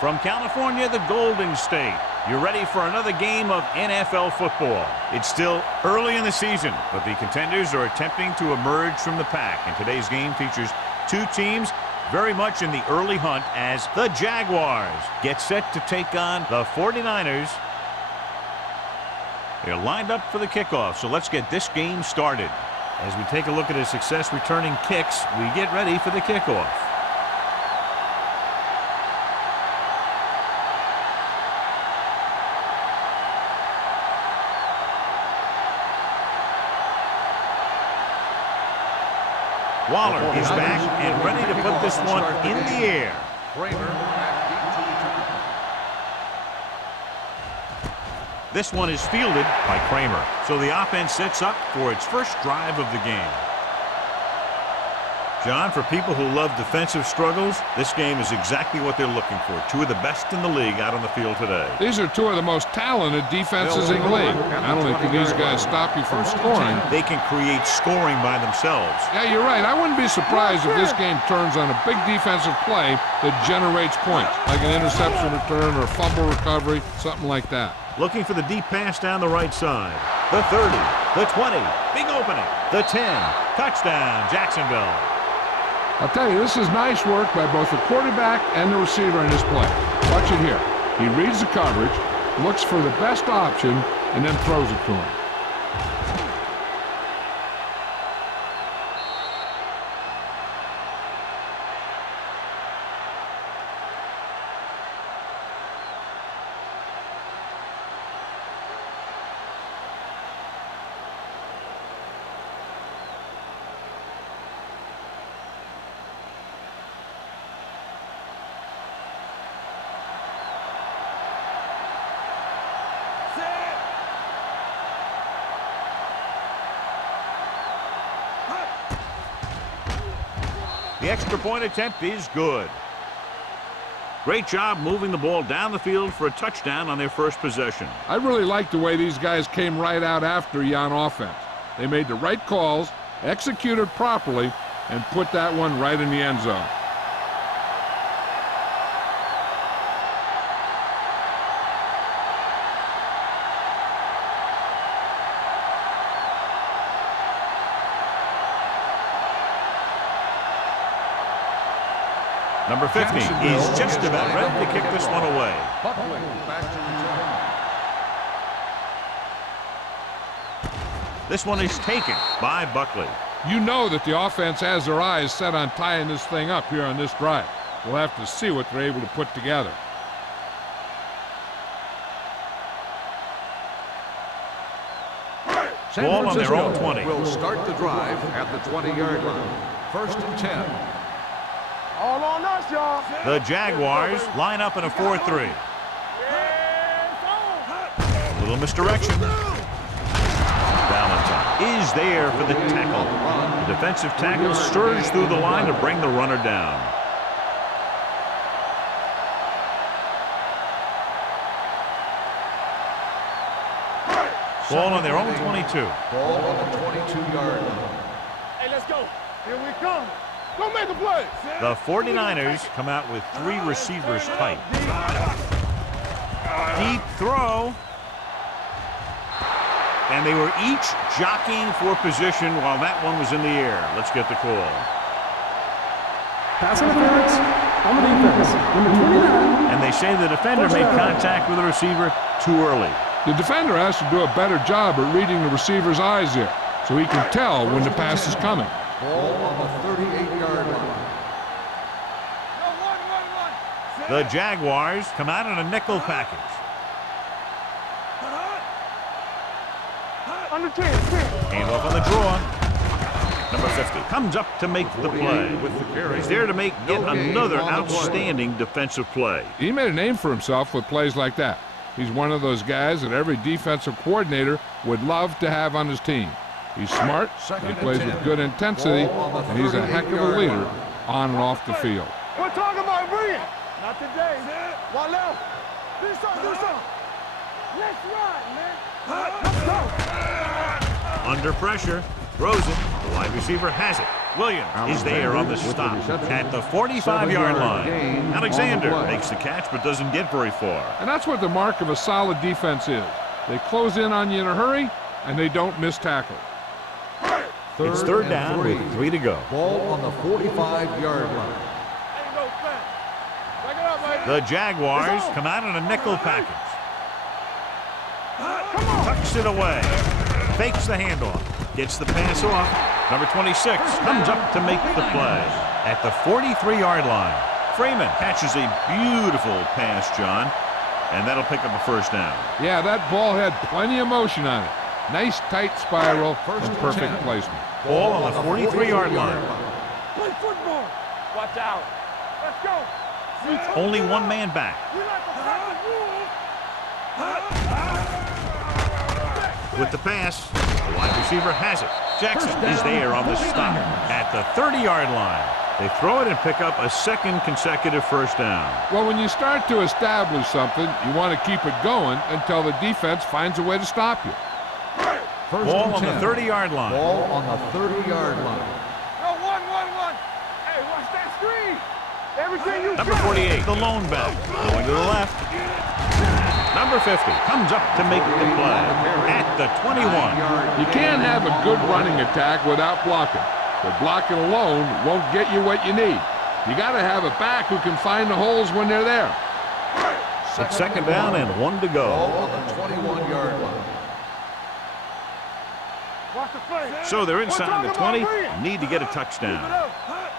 From California, the Golden State. You're ready for another game of NFL football. It's still early in the season, but the contenders are attempting to emerge from the pack. And today's game features two teams very much in the early hunt as the Jaguars get set to take on the 49ers. They're lined up for the kickoff, so let's get this game started. As we take a look at his success returning kicks, we get ready for the kickoff. Waller is back and ready to put this one in the air. This one is fielded by Kramer. So the offense sets up for its first drive of the game. John, for people who love defensive struggles, this game is exactly what they're looking for. Two of the best in the league out on the field today. These are two of the most talented defenses in the league. Not only can these guys stop you from scoring, they can create scoring by themselves. Yeah, you're right. I wouldn't be surprised if this game turns on a big defensive play that generates points, like an interception return or fumble recovery, something like that. Looking for the deep pass down the right side. The 30, the 20, big opening, the 10, touchdown, Jacksonville. I'll tell you, this is nice work by both the quarterback and the receiver in this play. Watch it here. He reads the coverage, looks for the best option, and then throws it to him. The extra point attempt is good. Great job moving the ball down the field for a touchdown on their first possession. I really like the way these guys came right out after you on offense. They made the right calls, executed properly, and put that one right in the end zone. Number 50 is just about ready to kick this one away. This one is taken by Buckley. You know that the offense has their eyes set on tying this thing up here on this drive. We'll have to see what they're able to put together. Ball on their own 20. Will start the drive at the 20-yard line. First and 10. All on us, y'all. The Jaguars line up in a 4-3. Little misdirection. Valentine is there for the tackle. The defensive tackle stirs through the line to bring the runner down. Ball on their own 22. Ball on the 22-yard line. Hey, let's go. Here we come. Go make a play. The 49ers come out with three receivers tight. Deep throw. And they were each jockeying for position while that one was in the air. Let's get the call. Pass interference on the defense. Number 29. And they say the defender made contact with the receiver too early. The defender has to do a better job at reading the receiver's eyes here, so he can tell when the pass is coming. Ball on the 38-yard line. The Jaguars come out in a nickel package. Under 10. Hand off on the draw. Number 50 comes up to make the play. He's there to make yet another outstanding defensive play. He made a name for himself with plays like that. He's one of those guys that every defensive coordinator would love to have on his team. He's smart, he plays with good intensity, and he's a heck of a leader on and off the field. We're talking about brilliant. Not today. One left. Do something. Let's run, man. Let's go. Under pressure, throws it. The wide receiver has it. Williams is there on the stop at the 45-yard line. Alexander makes the catch but doesn't get very far. And that's what the mark of a solid defense is. They close in on you in a hurry, and they don't miss tackle. It's third down with 3 to go. Ball on the 45-yard line. The Jaguars come out in a nickel package. Tucks it away. Fakes the handoff. Gets the pass off. Number 26 comes up to make the play at the 43-yard line. Freeman catches a beautiful pass, John, and that'll pick up a first down. Yeah, that ball had plenty of motion on it. Nice tight spiral and perfect placement. Ball on the 43-yard line. Play football. Watch out. Let's go. Only one man back. With the pass, the wide receiver has it. Jackson is there on the stop at the 30-yard line. They throw it and pick up a second consecutive first down. Well, when you start to establish something, you want to keep it going until the defense finds a way to stop you. Ball on the 30-yard line. Ball on the 30-yard line. No, one. Hey, watch that screen. Everything you Number 48, the lone back, going to the left. Number 50 comes up to make the play at the 21. You can't have a good running attack without blocking. But blocking alone won't get you what you need. You got to have a back who can find the holes when they're there. It's second down and 1 to go. Ball on the 21-yard line. Watch the play. So they're inside the 20. Get Need to get a touchdown.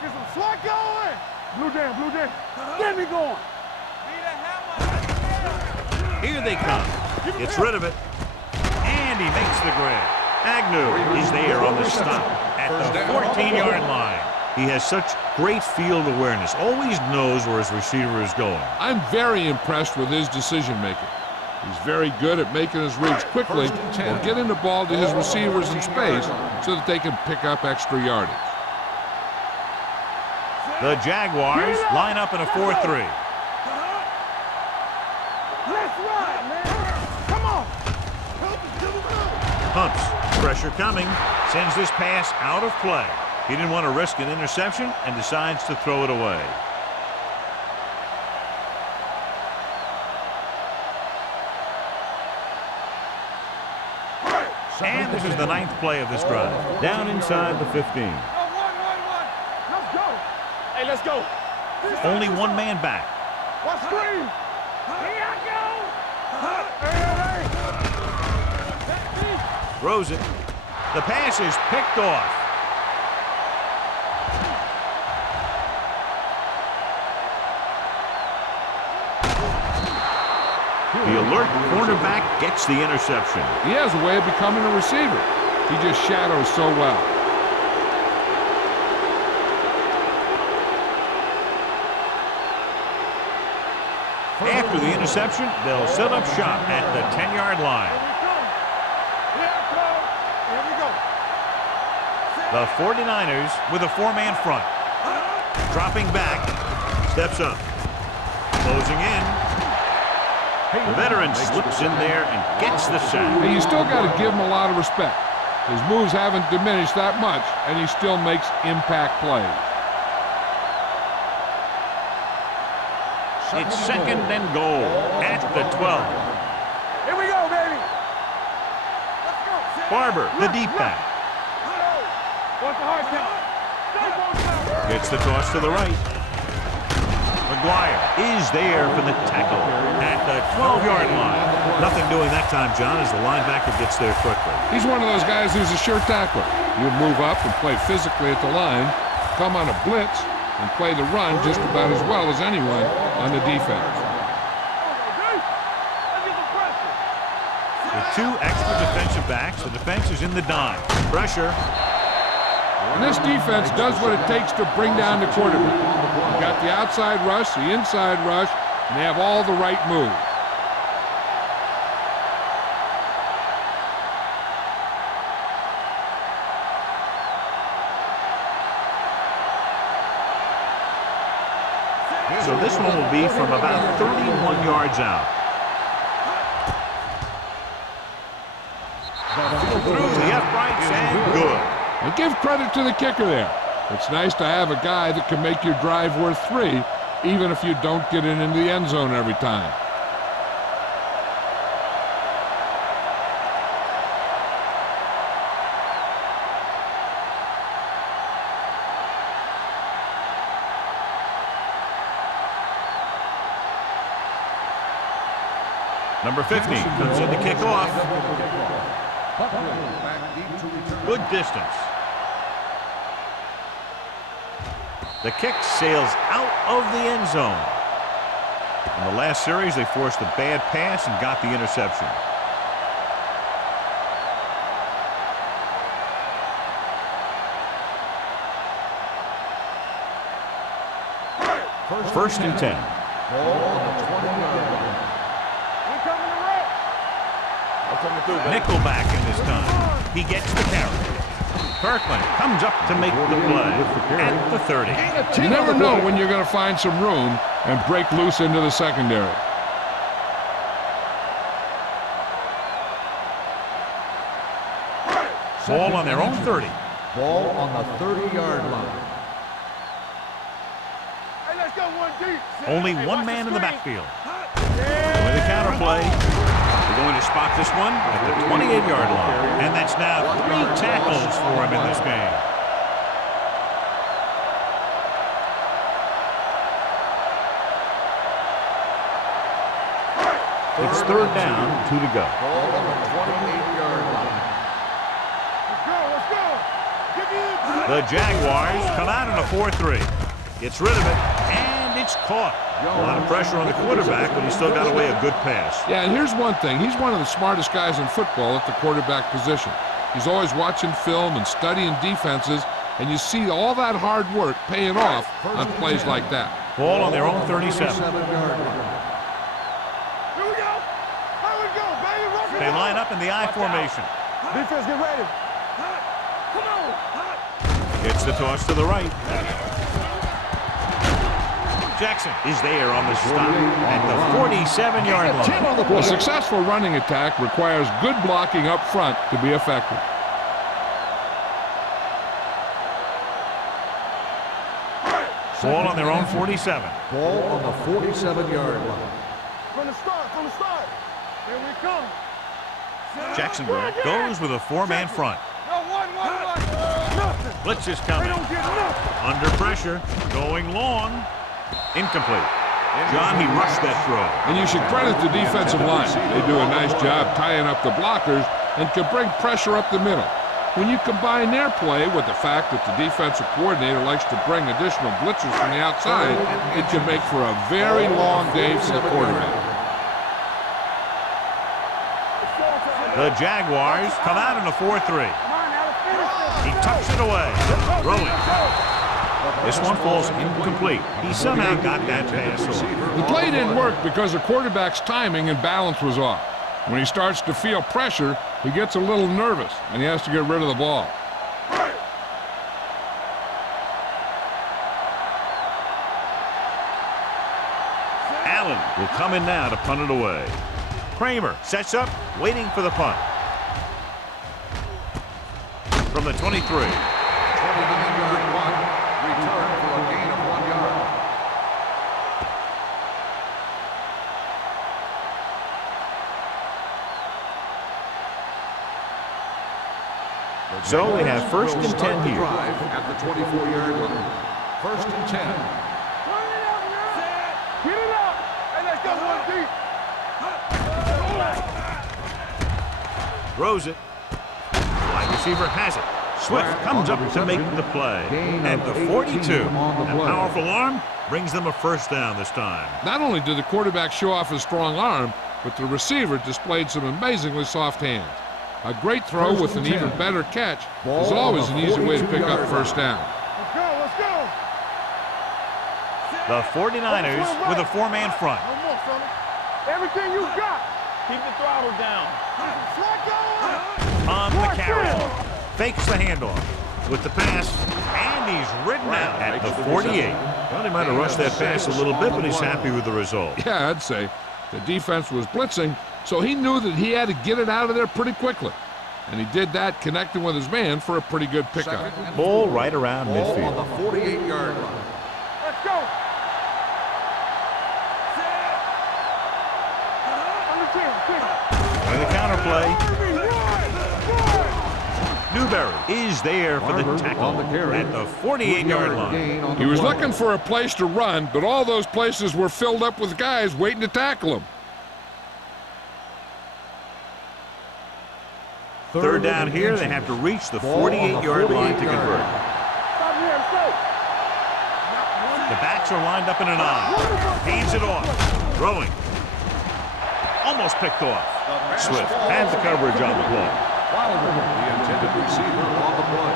some slack going. Blue down. Get me going. Here they come. Gets rid of it. And he makes the grab. Agnew is there on the stop at the 14-yard line. He has such great field awareness. Always knows where his receiver is going. I'm very impressed with his decision-making. He's very good at making his reads quickly and getting the ball to his receivers in space so that they can pick up extra yardage. The Jaguars line up in a 4-3. Let's ride, man. Come on. Pumps. Pressure coming. Sends this pass out of play. He didn't want to risk an interception and decides to throw it away. And this is the 9th play of this drive. Down inside the 15. One. Let's go. Hey, let's go. Only one man back. Watch screen. Here I go. Throws it. The pass is picked off. The alert cornerback gets the interception. He has a way of becoming a receiver. He just shadows so well. After the interception, they'll set up shop at the 10-yard line. Here we go. The 49ers with a 4-man front. Dropping back. Steps up. Closing in. The veteran slips in there and gets the sack. Hey, you still got to give him a lot of respect. His moves haven't diminished that much, and he still makes impact plays. It's second and goal at the 12. Here we go, baby. Let's go. Barber, the deep back. What's the hard count? Gets the toss to the right. McGuire is there for the tackle at the 12-yard line. Nothing doing that time, John, as the linebacker gets there quickly. He's one of those guys who's a sure tackler. He'll move up and play physically at the line, come on a blitz, and play the run just about as well as anyone on the defense. With 2 extra defensive backs, the defense is in the dime. Pressure. And this defense does what it takes to bring down the quarterback. You've got the outside rush, the inside rush, and they have all the right moves. So this one will be from about 31 yards out. Through the uprights and good. And give credit to the kicker there. It's nice to have a guy that can make your drive worth 3, even if you don't get it into the end zone every time. Number 50 comes in to kick off. Good distance. The kick sails out of the end zone. In the last series, they forced a bad pass and got the interception. First and 10. Nickelback in this time. He gets the carry. Kirkland comes up to make the play at the 30. You never know when you're going to find some room and break loose into the secondary. Ball on their own 30. Ball on the 30-yard line. Hey, let's go one deep. Only one man in the backfield. With the counter play. They're going to spot this one at the 28-yard line. And that's now 3 tackles for him in this game. It's third down, 2 to go. Ball on the 28-yard line. Let's go. Give me it. The Jaguars come out in a 4-3. Gets rid of it, and it's caught. A lot of pressure on the quarterback, but he still got away a good pass. Yeah, and here's one thing. He's one of the smartest guys in football at the quarterback position. He's always watching film and studying defenses, and you see all that hard work paying off on plays like that. Ball on their own 37. 37-yard line. Here we go. Here we go, baby. Rock it They out. line up in the I formation. Defense, get ready. Come on. Gets the toss to the right. Jackson is there on the stop at the 47-yard line. A successful running attack requires good blocking up front to be effective. Ball on their own 47. Ball on the 47-yard line. From the start. Here we come. Jackson goes with a 4-man front. No, one. Nothing. Blitz is They coming. don't get nothing. Under pressure. Going long. Incomplete. John, he rushed that throw. And you should credit the defensive line. They do a nice job tying up the blockers and can bring pressure up the middle. When you combine their play with the fact that the defensive coordinator likes to bring additional blitzers from the outside, it can make for a very long day for the quarterback. The Jaguars come out in a 4-3. He tucks it away. Rolling. This one falls incomplete. He somehow got that pass off. The play didn't work because the quarterback's timing and balance was off. When he starts to feel pressure, he gets a little nervous, and he has to get rid of the ball. Allen will come in now to punt it away. Kramer sets up, waiting for the punt. From the 23. 29-yard punt. Return for a gain of 1 yard. So they have first and 10 here. Drive at the 24-yard line. First and 10. Get it up. Hey, let's go one deep. Throws it. Wide receiver has it. Swift comes up to make the play. At the 42. A powerful arm brings them a first down this time. Not only did the quarterback show off his strong arm, but the receiver displayed some amazingly soft hands. A great throw with an even better catch is always an easy way to pick up first down. Let's go. The 49ers with a 4-man front. No more, fella. Everything you got. Keep the throttle down. On the carry. Fakes the handoff with the pass, and he's ridden out at the 48. Well, he might have rushed that pass a little bit, but he's happy with the result. Yeah, I'd say. The defense was blitzing, so he knew that he had to get it out of there pretty quickly. And he did that connecting with his man for a pretty good pickup. Ball right around Ball midfield. on the 48-yard line. Let's go. And the counter play. Newberry is there for the tackle at the 48-yard line. He was looking for a place to run, but all those places were filled up with guys waiting to tackle him. Third down here, they have to reach the 48-yard line to convert. The backs are lined up in an I. Hands it off. Throwing. Almost picked off. Swift has the coverage on the play. Wilder, the intended receiver on the play.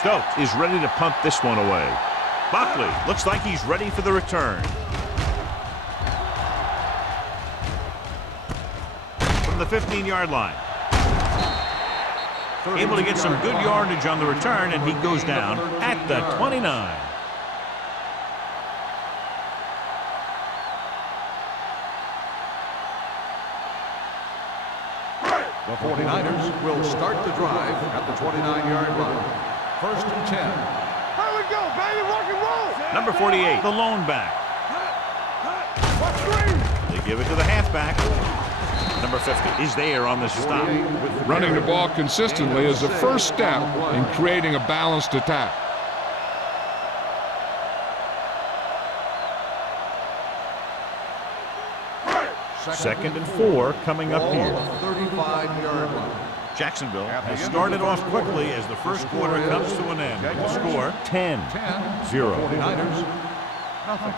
Stokes is ready to punt this one away. Buckley looks like he's ready for the return. From the 15-yard line. Able to get some good yardage on the return, and he goes down at the 29. The 49ers will start the drive at the 29-yard line. First and 10. Here we go, baby. Rock and roll. Number 48, the lone back. They give it to the halfback. Number 50 is there on the stop. Running the ball consistently is the first step in creating a balanced attack. Second and 4 coming up here. 35-yard line. Jacksonville has started off quickly as the first quarter comes to an end with the score 10-0. 49ers, nothing.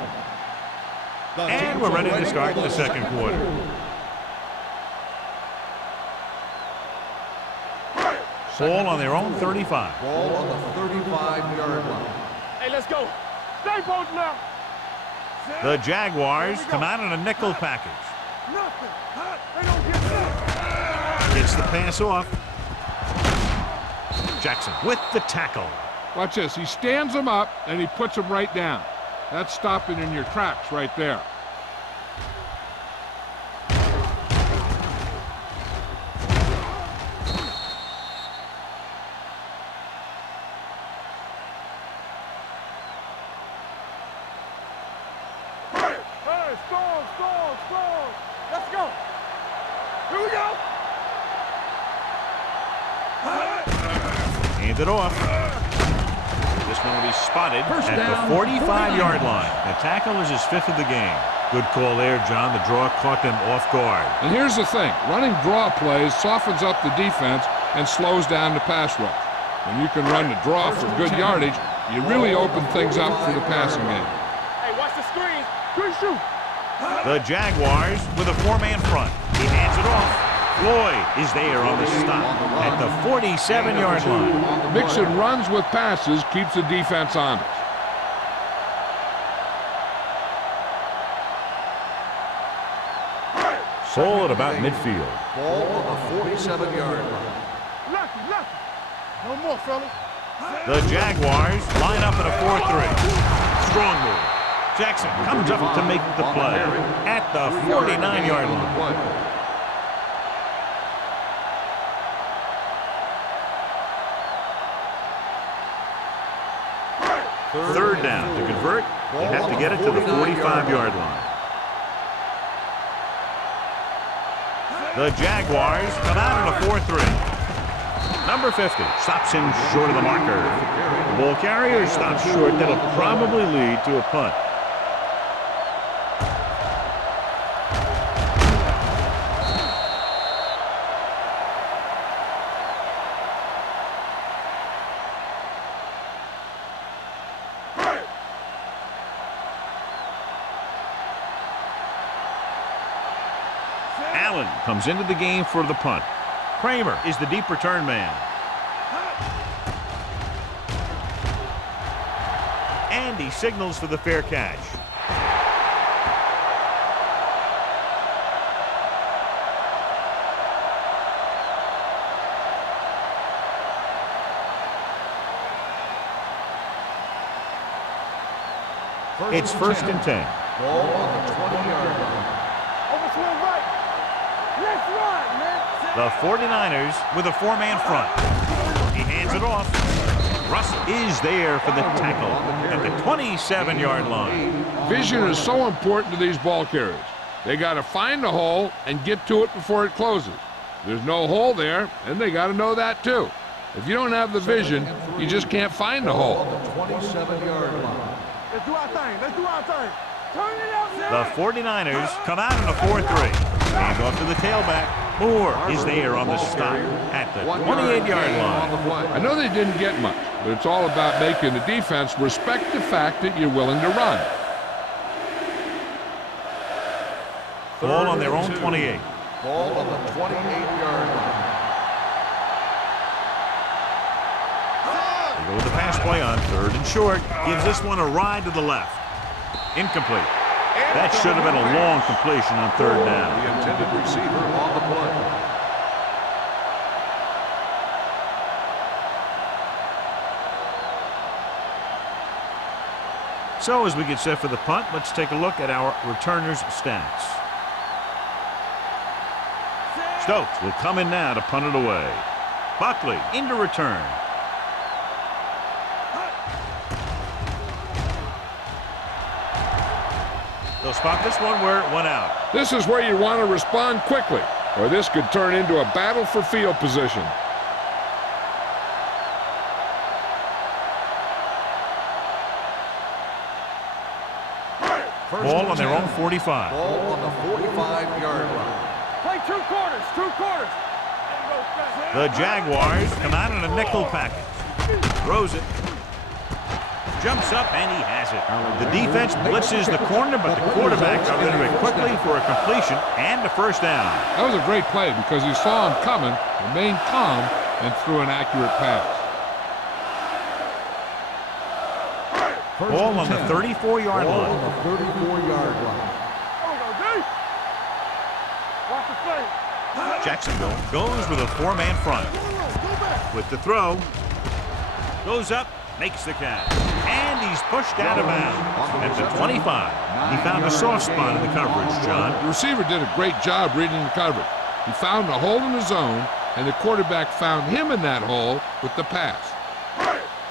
And we're ready to start the second quarter. Ball on their own 35. Ball on the 35-yard line. Hey, let's go. Stay posted now. The Jaguars come out in a nickel package. Nothing. They don't get nothing. Gets the pass off. Jackson with the tackle. Watch this. He stands them up and he puts them right down. That's stopping in your tracks right there. Hey, score. Let's go. Here we go. Hand it off. This one will be spotted at the 45-yard line. The tackle is his 5th of the game. Good call there, John. The draw caught them off guard. And here's the thing. Running draw plays softens up the defense and slows down the pass rush. When you can run the draw for good yardage, you really open things up for the passing game. Hey, watch the screen. Good shoot. The Jaguars with a 4-man front. He hands it off. Floyd is there on the stop at the 47-yard line. Mixing runs with passes keeps the defense honest. Ball at about midfield. Ball on the 47-yard line. Lucky. No more, fellas. The Jaguars line up in a 4-3. Strong move. Jackson comes up to make the play at the 49-yard line. Third down. To convert, they have to get it to the 45-yard line. The Jaguars come out in a 4-3. Number 50 stops him short of the marker. The ball carrier stops short. That'll probably lead to a punt. Allen comes into the game for the punt. Kramer is the deep return man. And he signals for the fair catch. It's first and 10. Ball on the 20-yard line. Overswing right. Let's run, man. The 49ers with a four-man front. He hands it off. Russ is there for the tackle at the 27-yard line. Vision is so important to these ball carriers. They got to find the hole and get to it before it closes. There's no hole there, and they got to know that too. If you don't have the vision, you just can't find the hole. On the 27-yard line. Let's do our thing. Let's do our thing. Turn it out, The 49ers come out in a 4-3. Hands off to the tailback. Moore is there on the stop at the 28-yard line. I know they didn't get much, but it's all about making the defense respect the fact that you're willing to run. Ball on their own 28. Ball on the 28-yard line. They go with the pass play on 3rd and short. Gives this one a ride to the left. Incomplete. That should have been a long completion on 3rd down. The intended receiver on the play. So as we get set for the punt, let's take a look at our returners' stats. Stokes will come in now to punt it away. Buckley into return. They'll spot this one where it went out. This is where you want to respond quickly, or this could turn into a battle for field position. Ball on their own 45. Ball on the 45-yard line. Play 2 quarters. 2 quarters. The Jaguars come out in a nickel package. Throws it. Jumps up, and he has it. The defense blitzes the corner, but the quarterback got rid of it quickly for a completion and a first down. That was a great play because he saw him coming, remained calm, and threw an accurate pass. Ball on the 34-yard Ball line. on the 34-yard line. There we go, D. Watch the play. Jacksonville goes with a four-man front. With the throw. Goes up, makes the catch. And he's pushed out of bounds at the 25. He found a soft spot in the coverage, John. The receiver did a great job reading the coverage. He found a hole in the zone, and the quarterback found him in that hole with the pass.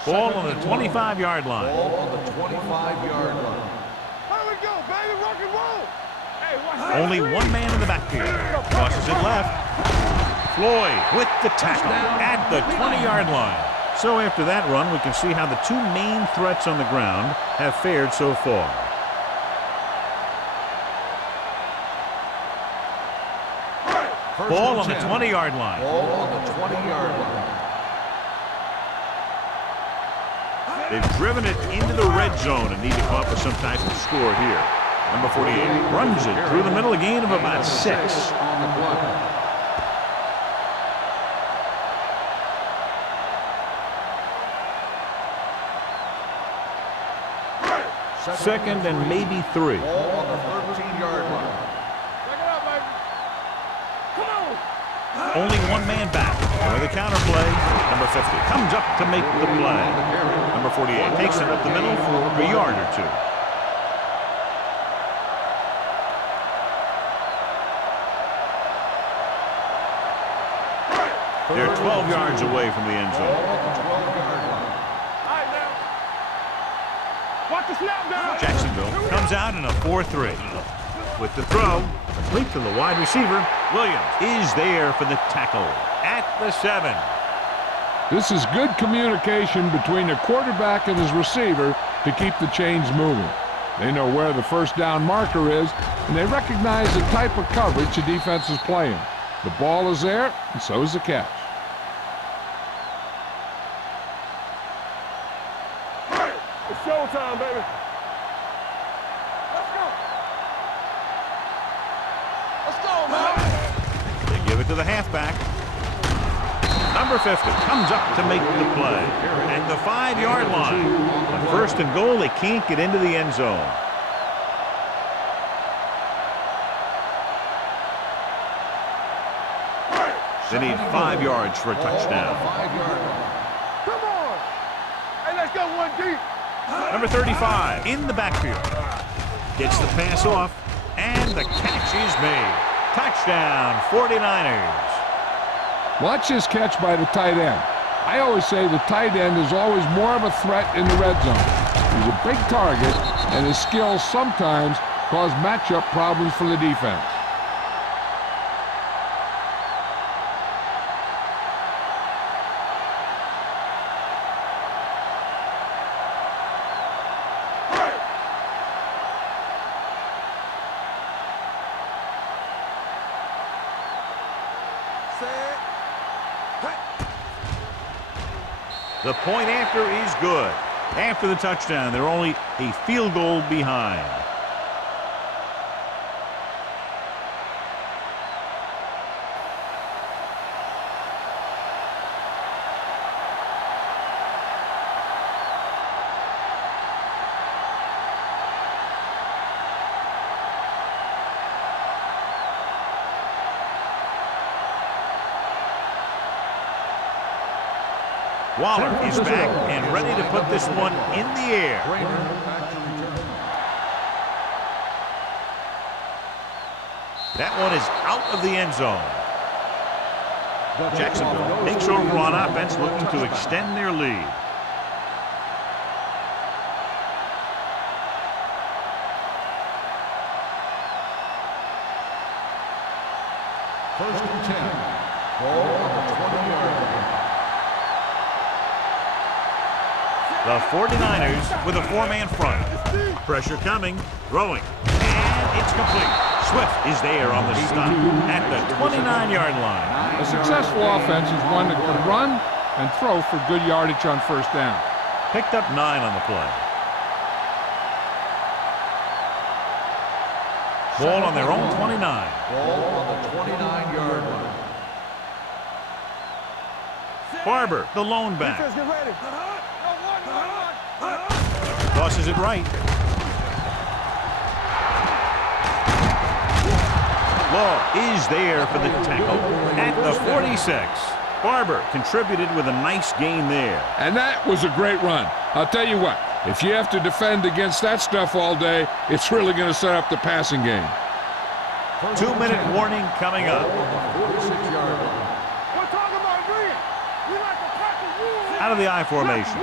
Ball on the 25-yard line. Ball on the 25-yard line. There we go, baby. Rock and roll. Hey, watch that. Only one man in the backfield. Crosses it left. Floyd with the tackle at the 20-yard line. So after that run, we can see how the two main threats on the ground have fared so far. Ball on the 20-yard line. Ball on the 20-yard line. They've driven it into the red zone and need to come up with some type of score here. Number 48 runs it through the middle, a gain of about 6. On the play. Second and maybe 3. Ball on the 13-yard line. Check it out, baby. Come on. Only one man back. With the counter play, number 50 comes up to make the play. Number 48 takes it up the middle for a yard or 2. They're 12 yards away from the end Ball zone. on the 12-yard line. All right, now. Watch the snap down. Jacksonville comes out in a 4-3. With the throw, complete to the wide receiver, Williams is there for the tackle at the 7. This is good communication between the quarterback and his receiver to keep the chains moving. They know where the first down marker is, and they recognize the type of coverage the defense is playing. The ball is there, and so is the catch. It's showtime, baby. Let's go. Let's go, man. They give it to the halfback. Number 50 comes up to make the play at the 5-yard line. On first and goal, they can't get into the end zone. They need 5 yards for a touchdown. 5-yard line. Come on. Hey, let's go one deep. Number 35 in the backfield. Gets the pass off, and the catch is made. Touchdown, 49ers. Watch this catch by the tight end. I always say the tight end is always more of a threat in the red zone. He's a big target, and his skills sometimes cause matchup problems for the defense. The point after is good. After the touchdown, they're only a field goal behind. Waller is back and ready to put this one in the air. That one is out of the end zone. Jacksonville takes over on offense, looking to extend their lead. First and 10. Ball on the 20-yard line. The 49ers with a four-man front. Pressure coming, throwing, and it's complete. Swift is there on the stop at the 29-yard line. A successful offense is one that can run and throw for good yardage on first down. Picked up 9 on the play. Ball on their own 29. Ball on the 29-yard line. Barber, the lone back. Defense, get ready. Tosses it right. Law is there for the tackle at the 46. Barber contributed with a nice gain there. And that was a great run. I'll tell you what, if you have to defend against that stuff all day, it's really going to set up the passing game. 2-minute warning coming up. We're talking about agreeing. We like to practice rules. Out of the I formation.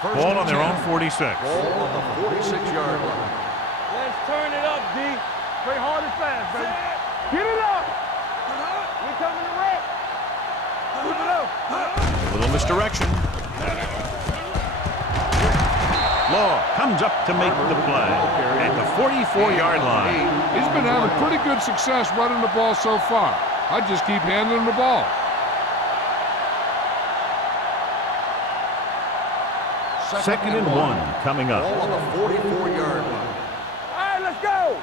Ball on their own 46. Ball on the 46-yard line. Let's turn it up, D. Play hard and fast, baby. Get it up. We coming to wreck. Keep it up. A little misdirection. Law comes up to make the play at the 44-yard line. He's been having pretty good success running the ball so far. I just keep handing him the ball. Second and 1 coming up. Ball on the 44-yard line. All right, let's go.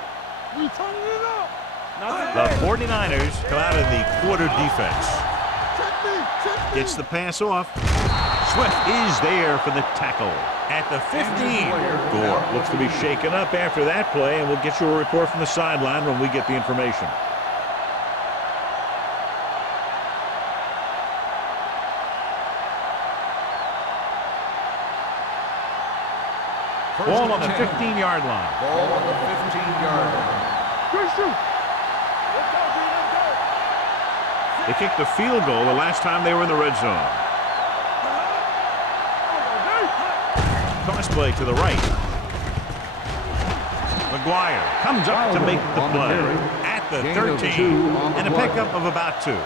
We turning it up. Not The today. 49ers come out of the quarter defense. Check me. Gets the pass off. Swift is there for the tackle at the 15. Gore looks to be shaken up after that play, and we'll get you a report from the sideline when we get the information. Ball on the 15-yard line. Ball on the 15-yard line. Good shoot. Let's go, D. Let's go. They kicked a field goal the last time they were in the red zone. Toss play to the right. McGuire comes up to make the play at the 13, and a pickup of about 2.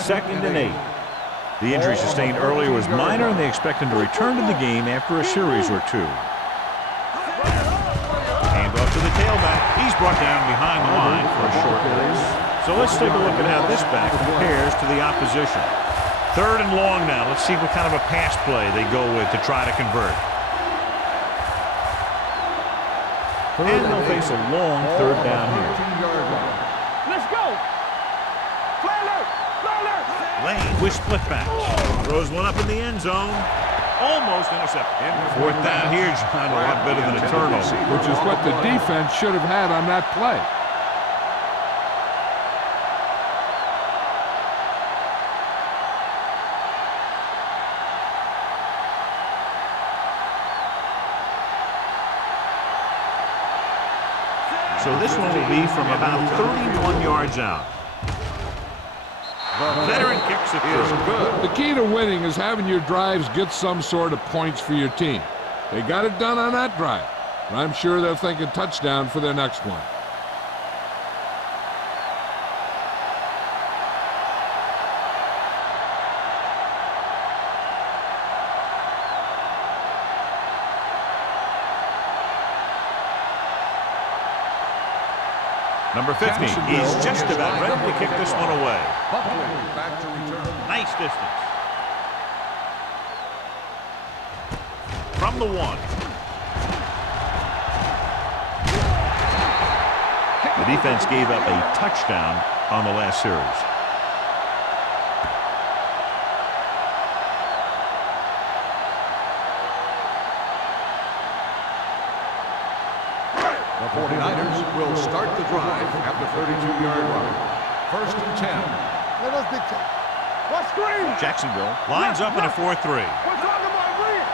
Second and 8. The injury sustained earlier was minor, and they expect him to return to the game after a series or 2. Hand off to the tailback. He's brought down behind the line for a short release. So let's take a look at how this back compares to the opposition. Third and long now. Let's see what kind of a pass play they go with to try to convert. And they'll face a long third down here. Let's go. Play alert. Lane with split back. Throws one up in the end zone. Almost intercepted. Fourth down here, John, a lot better than a turnover. Which is what the defense should have had on that play. So this one will be from about 31 yards out. The veteran kicks it through. The key to winning is having your drives get some sort of points for your team. They got it done on that drive, and I'm sure they're thinking touchdown for their next one. Number 50 is just about ready to kick this one away. Back to return. Nice distance. From the 1. The defense gave up a touchdown on the last series. The 49ers will start the drive at the 32-yard line. First and 10. Let us dictate. What screen? Jacksonville lines up in a 4-3. We're talking about read.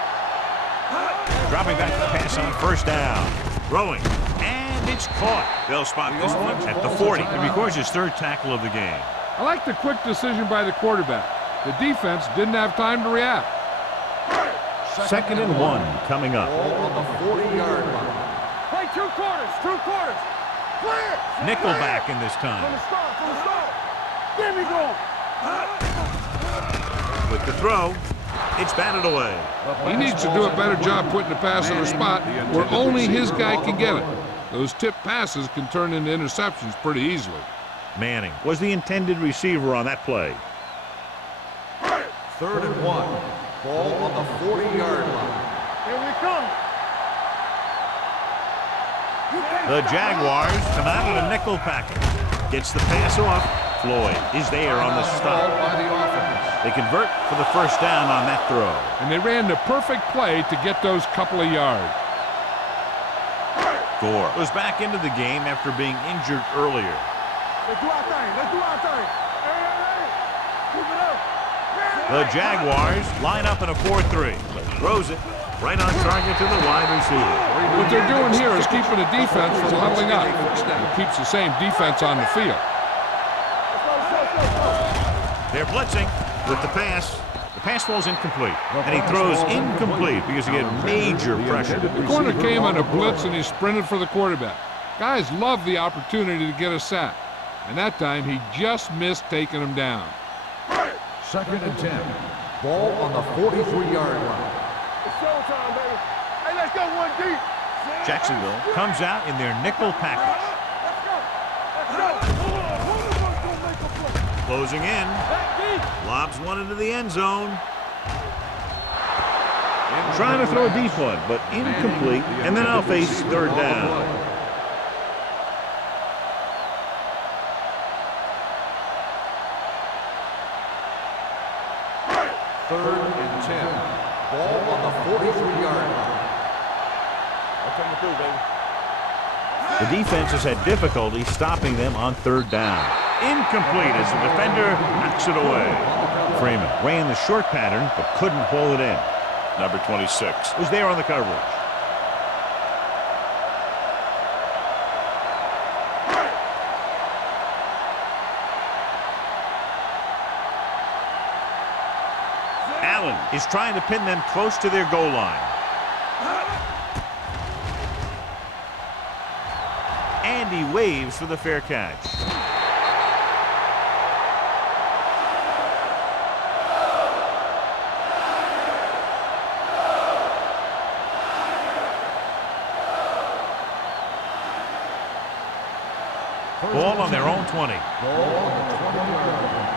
Dropping back to pass on first down. Throwing. And it's caught. They'll spot this one at the 40. It records his third tackle of the game. I like the quick decision by the quarterback. The defense didn't have time to react. Second and 1 coming up. Ball on the 40-yard line. Play 2 quarters. 2 quarters. Clear. Nickelback in this From the time. start. From the start. Give me going. With the throw, it's batted away. He needs to do a better job putting the pass in a spot where only his guy can get it. Those tip passes can turn into interceptions pretty easily. Manning was the intended receiver on that play. Third and 1. Ball on the 40-yard line. Here we come. The Jaguars come out in a nickel package. Gets the pass off. Floyd is there on the stop. By the offense. They convert for the first down on that throw. And they ran the perfect play to get those couple of yards. Gore was back into the game after being injured earlier. Let's do our thing. Let's do our thing. Hey. Keep it up. The Jaguars line up in a 4-3. Throws it right on target to the wide receiver. What they're doing here is keeping the defense from huddling up. It keeps the same defense on the field. They're blitzing with the pass. The pass falls incomplete. And he throws incomplete because he had major pressure. The corner came on a blitz and he sprinted for the quarterback. Guys love the opportunity to get a sack. And that time he just missed taking him down. Second and 10. Ball on the 43-yard line. It's showtime, baby. Hey, let's go 1 deep. Jacksonville comes out in their nickel package. Let's go. Closing in. Lobs one into the end zone. Trying to throw a deep one, but incomplete. And then I'll face third down. Third and 10. Ball on the 43-yard line. The defense has had difficulty stopping them on third down. Incomplete as the defender knocks it away. Freeman ran the short pattern but couldn't haul it in. Number 26 was there on the coverage. Allen is trying to pin them close to their goal line. And he waves for the fair catch. Ball on their own 20. Ball on the 20-yard line.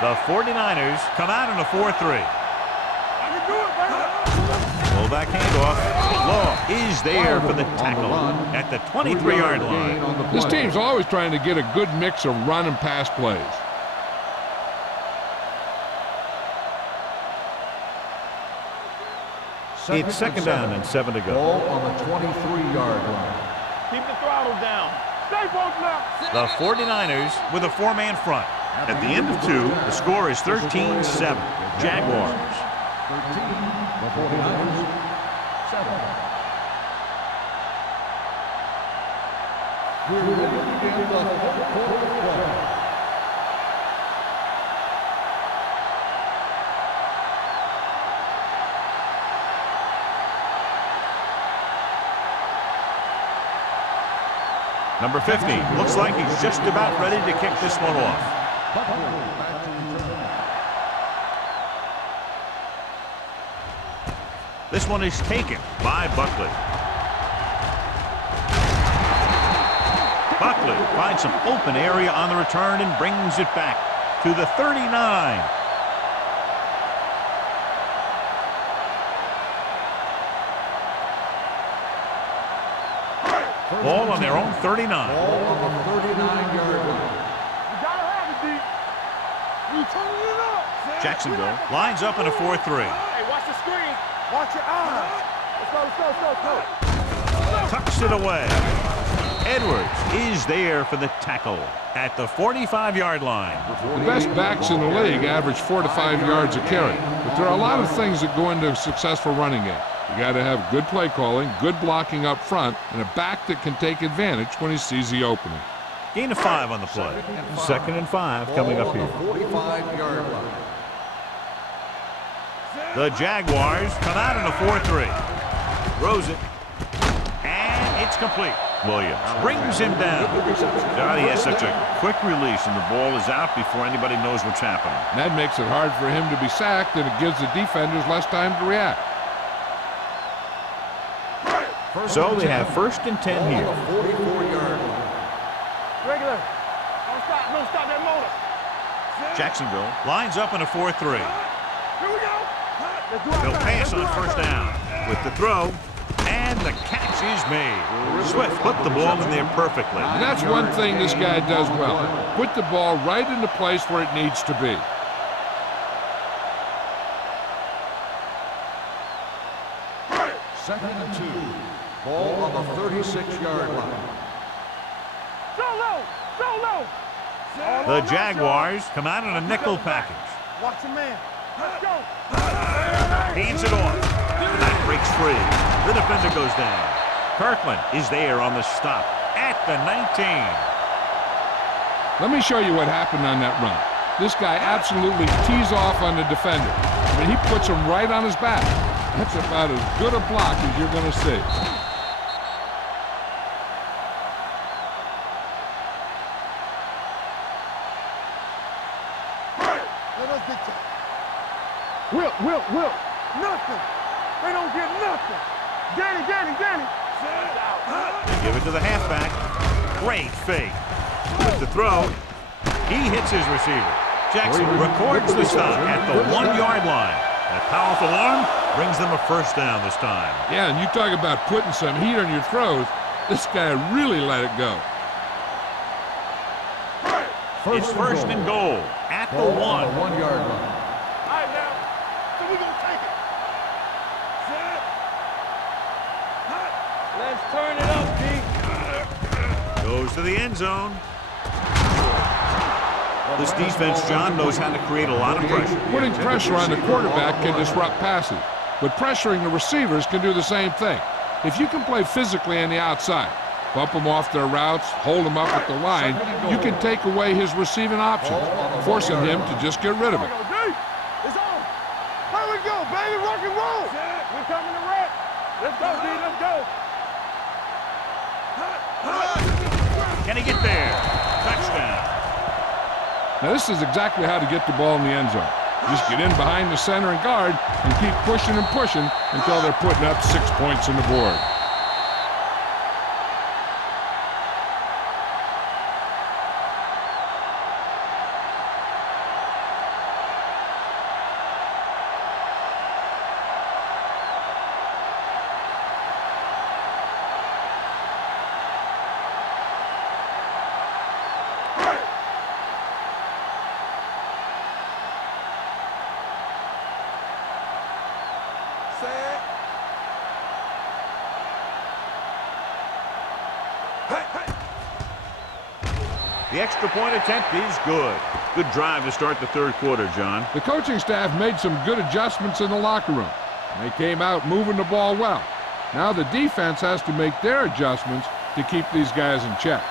The 49ers come out in a 4-3. I can do it, baby. Fullback handoff. Law is there for the tackle at the 23-yard line. This team's always trying to get a good mix of run and pass plays. It's second down and 7 to go. Ball on the 23-yard line. Keep the throttle down. Stay focused now. The 49ers with a 4-man front. At the end of 2, the score is 13-7. Jaguars. 13, the 49ers, 7. We're ready to begin the fourth quarter. Number 50 looks like he's just about ready to kick this one off. This one is taken by Buckley. Buckley finds some open area on the return and brings it back to the 39. Ball on their own 39. Ball on the 39-yard line. You gotta have it, D. You turning it up. Jacksonville lines up in a 4-3. Hey, watch the screen. Watch your eyes. Let's go. Tucks it away. Edwards is there for the tackle at the 45-yard line. The best backs in the league average 4 to 5 yards a carry, but there are a lot of things that go into a successful running game. You got to have good play calling, good blocking up front, and a back that can take advantage when he sees the opening. Gain of 5 on the play. Second and 5 coming up here. 45-yard line. The Jaguars come out in a 4-3. Throws it. And it's complete. Williams brings him down. God, he has such a quick release, and the ball is out before anybody knows what's happening. And that makes it hard for him to be sacked, and it gives the defenders less time to react. So they have first and 10 here. 44-yard line. Regular. Don't stop that motor. Jacksonville lines up in a 4-3. Here we go. Let's do our They'll thing. pass on first down with the throw, and the catch is made. Swift put the ball in there perfectly. And that's one thing this guy does well. Put the ball right into place where it needs to be. Second and 2. Ball on the 36-yard line. Solo. The Jaguars come out in a nickel package. Watch your man. Let's go. Hands it off. That breaks free. The defender goes down. Kirkland is there on the stop at the 19. Let me show you what happened on that run. This guy absolutely tees off on the defender. I mean, he puts him right on his back. That's about as good a block as you're going to see. Will. Nothing. They don't get nothing. Danny. They give it to the halfback. Great fake. With the throw, he hits his receiver. Jackson records the stop at the 1-yard line. That powerful arm brings them a first down this time. Yeah, and you talk about putting some heat on your throws. This guy really let it go. It's first and goal at the 1. On the 1-yard line. All right, now. So we gonna take it. Let's turn it up, D. Goes to the end zone. This defense, John, knows how to create a lot of pressure. Putting pressure on the quarterback can disrupt passing, but pressuring the receivers can do the same thing. If you can play physically on the outside, bump them off their routes, hold them up at the line, you can take away his receiving options, forcing him to just get rid of it. It's on. Here we go, baby. Rock and roll. We're coming to wreck. Let's go, D. Let's go. Can he get there? Touchdown. Now this is exactly how to get the ball in the end zone. Just get in behind the center and guard and keep pushing until they're putting up 6 points on the board. The extra point attempt is good. Good drive to start the third quarter, John. The coaching staff made some good adjustments in the locker room. They came out moving the ball well. Now the defense has to make their adjustments to keep these guys in check.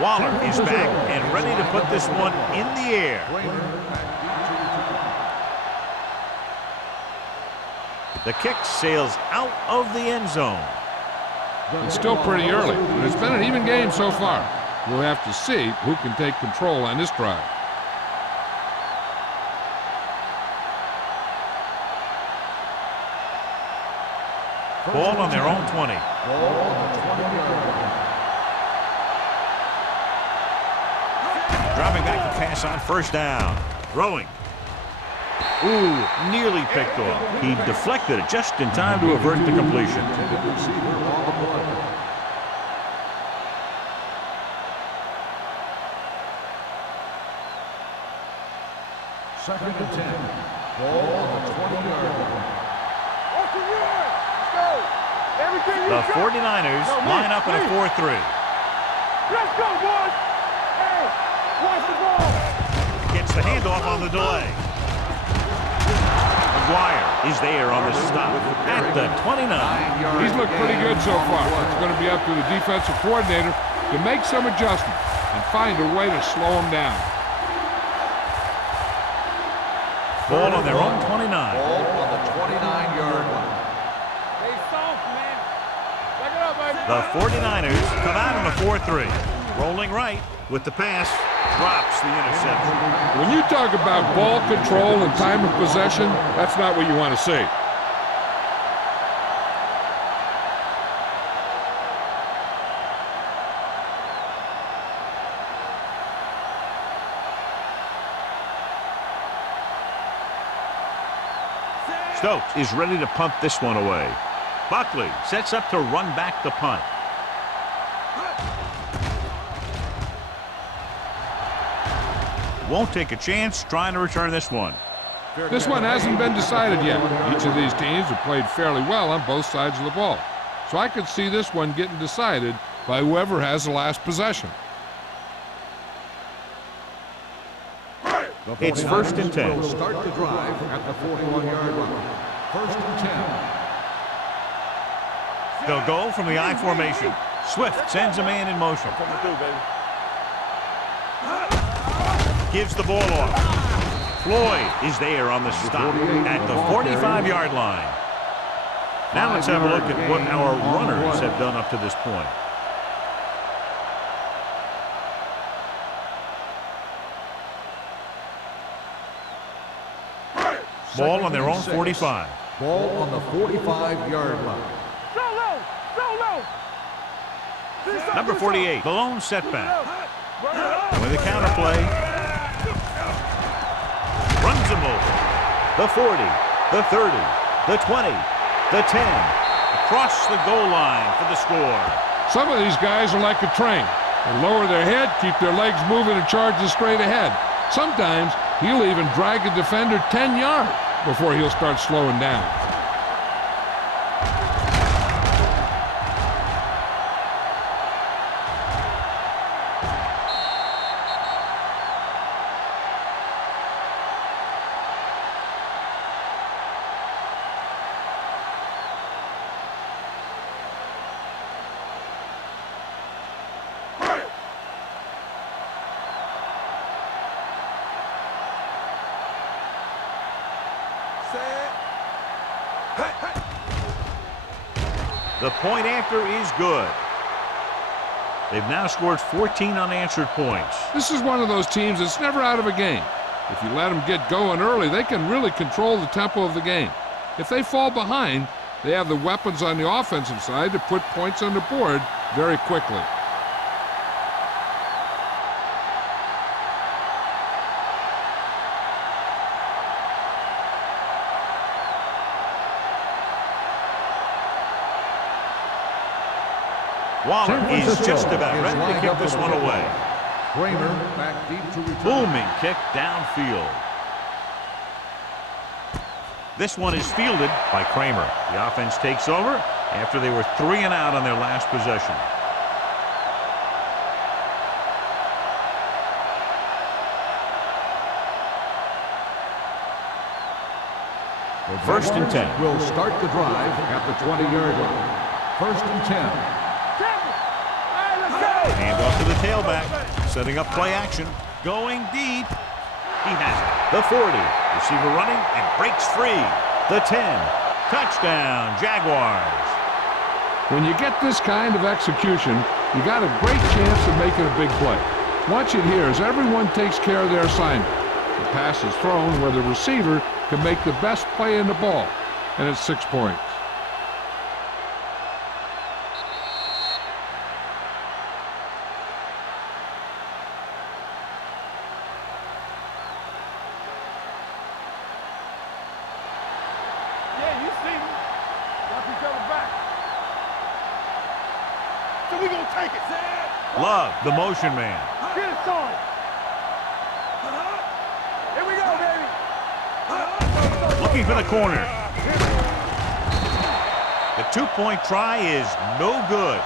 Waller is back and ready to put this one in the air. The kick sails out of the end zone. It's still pretty early, but it's been an even game so far. We'll have to see who can take control on this drive. Ball on their own 20. Dropping back to pass on first down. Throwing. Ooh, nearly picked off. He deflected it just in time to avert the completion. Second and 10. Ball on the 20-yard line. The 49ers line up in a 4-3. Let's go, boys! Hey, watch the ball! Gets the handoff on the delay. McGuire is there on the stop at the 29. He's looked pretty good so far. It's going to be up to the defensive coordinator to make some adjustments and find a way to slow him down. Ball on their own 29. Ball on the 29-yard line. Stay soft, man. Back it up, baby. The 49ers come out in a 4-3. Rolling right with the pass. Drops the interception. When you talk about ball control and time of possession, that's not what you want to see. Stokes is ready to punt this one away. Buckley sets up to run back the punt. Won't take a chance trying to return this one. This one hasn't been decided yet. Each of these teams have played fairly well on both sides of the ball. So I could see this one getting decided by whoever has the last possession. It's first and 10. Will start the drive at the 41-yard line. First and 10. They'll go from the I formation. Swift sends a man in motion. Coming through, baby. Gives the ball off. Floyd is there on the stop at the 45-yard line. Now let's have a look at what our runners have done up to this point. Ball on their own 45. Ball on the 45-yard line. Solo! Solo! Number 48, the lone setback. With the counterplay. Runs him over. The 40, the 30, the 20, the 10. Across the goal line for the score. Some of these guys are like a train. They lower their head, keep their legs moving, and charge it straight ahead. Sometimes he'll even drag a defender 10 yards before he'll start slowing down. The point after is good. They've now scored 14 unanswered points. This is one of those teams that's never out of a game. If you let them get going early, they can really control the tempo of the game. If they fall behind, they have the weapons on the offensive side to put points on the board very quickly. Waller is just about ready to kick this one away. Kramer back deep to return. Booming kick downfield. This one is fielded by Kramer. The offense takes over after they were 3 and out on their last possession. First and 10. Will start the drive at the 20-yard line. First and 10. Hand off to the tailback. Setting up play action. Going deep. He has it. The 40. Receiver running and breaks free. The 10. Touchdown, Jaguars. When you get this kind of execution, you got a great chance of making a big play. Watch it here as everyone takes care of their assignment. The pass is thrown where the receiver can make the best play in the ball, and it's 6 points. Yeah, you see me. Watch each other back. So we gonna take it. Love, the motion man. Get it started. Here we go, baby. Looking for the corner. The 2-point try is no good.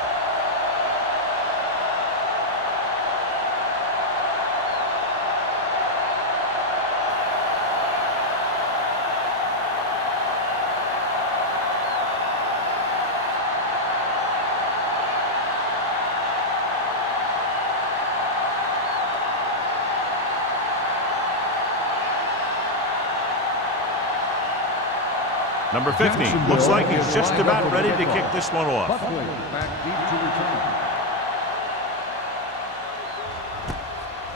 Number 50 looks like he's just about ready to kick this one off. Buckley back deep to return.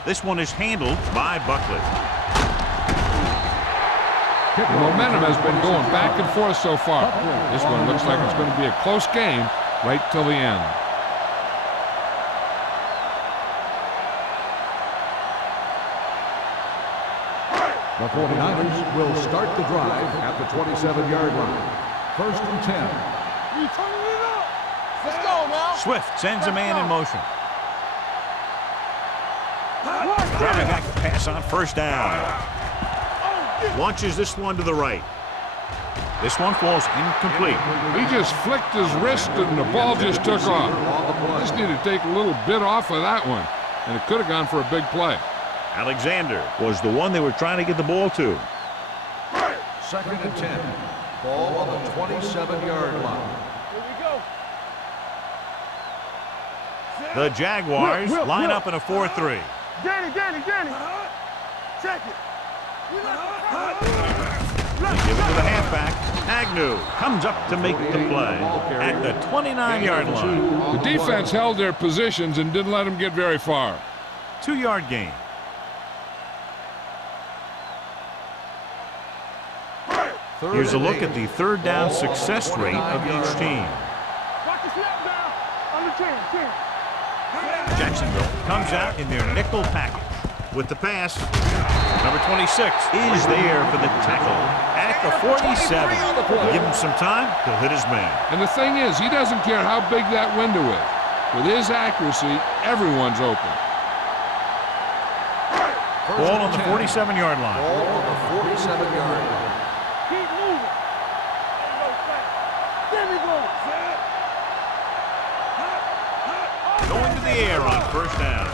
This one is handled by Buckley. The momentum has been going back and forth so far. This one looks like it's going to be a close game right till the end. The 49ers will start the drive at the 27-yard line. First and 10. You turning it up. Let's go now. Swift sends a man in motion. Driving back to pass on first down. Launches this one to the right. This one falls incomplete. He just flicked his wrist and the ball just took off. Just need to take a little bit off of that one, and it could have gone for a big play. Alexander was the one they were trying to get the ball to. Second and 10. Ball on the 27-yard line. Here we go. The Jaguars line up in a 4-3. Danny. Check it. They give it to the halfback. Agnew comes up to make the play at the 29-yard line. The defense held their positions and didn't let them get very far. 2-yard gain. Here's a look at the third down success rate of each team. Watch the snap down. On the 10. Jacksonville comes out in their nickel package. With the pass, number 26 is there for the tackle at the 47. Give him some time, he'll hit his man. And the thing is, he doesn't care how big that window is. With his accuracy, everyone's open. Ball on the 47-yard line. Ball on the 47-yard line. Keep moving. Ain't no fast. There we go. Going to the air on first down.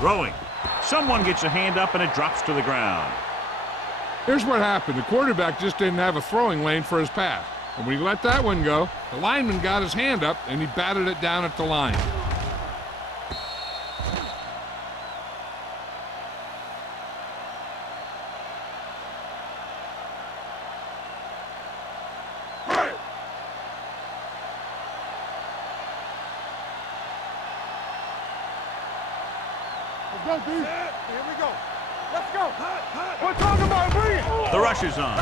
Throwing. Someone gets a hand up and it drops to the ground. Here's what happened. The quarterback just didn't have a throwing lane for his pass. And when he let that one go, the lineman got his hand up and he batted it down at the line. Let's go, D. Here we go. Let's go. We're talking about bringing. The rush is on.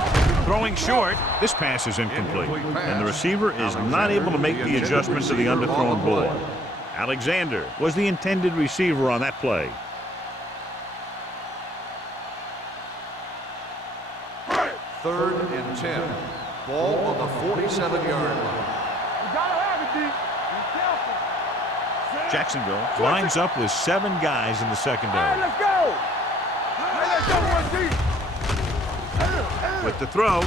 Throwing short. This pass is incomplete. And the receiver is not able to make the adjustment to the underthrown ball. Alexander was the intended receiver on that play. Third and 10. Ball on the 47-yard line. You gotta have it, D. Be careful. Jacksonville lines up with 7 guys in the secondary. Let's go. Let's go, 1G. With the throw,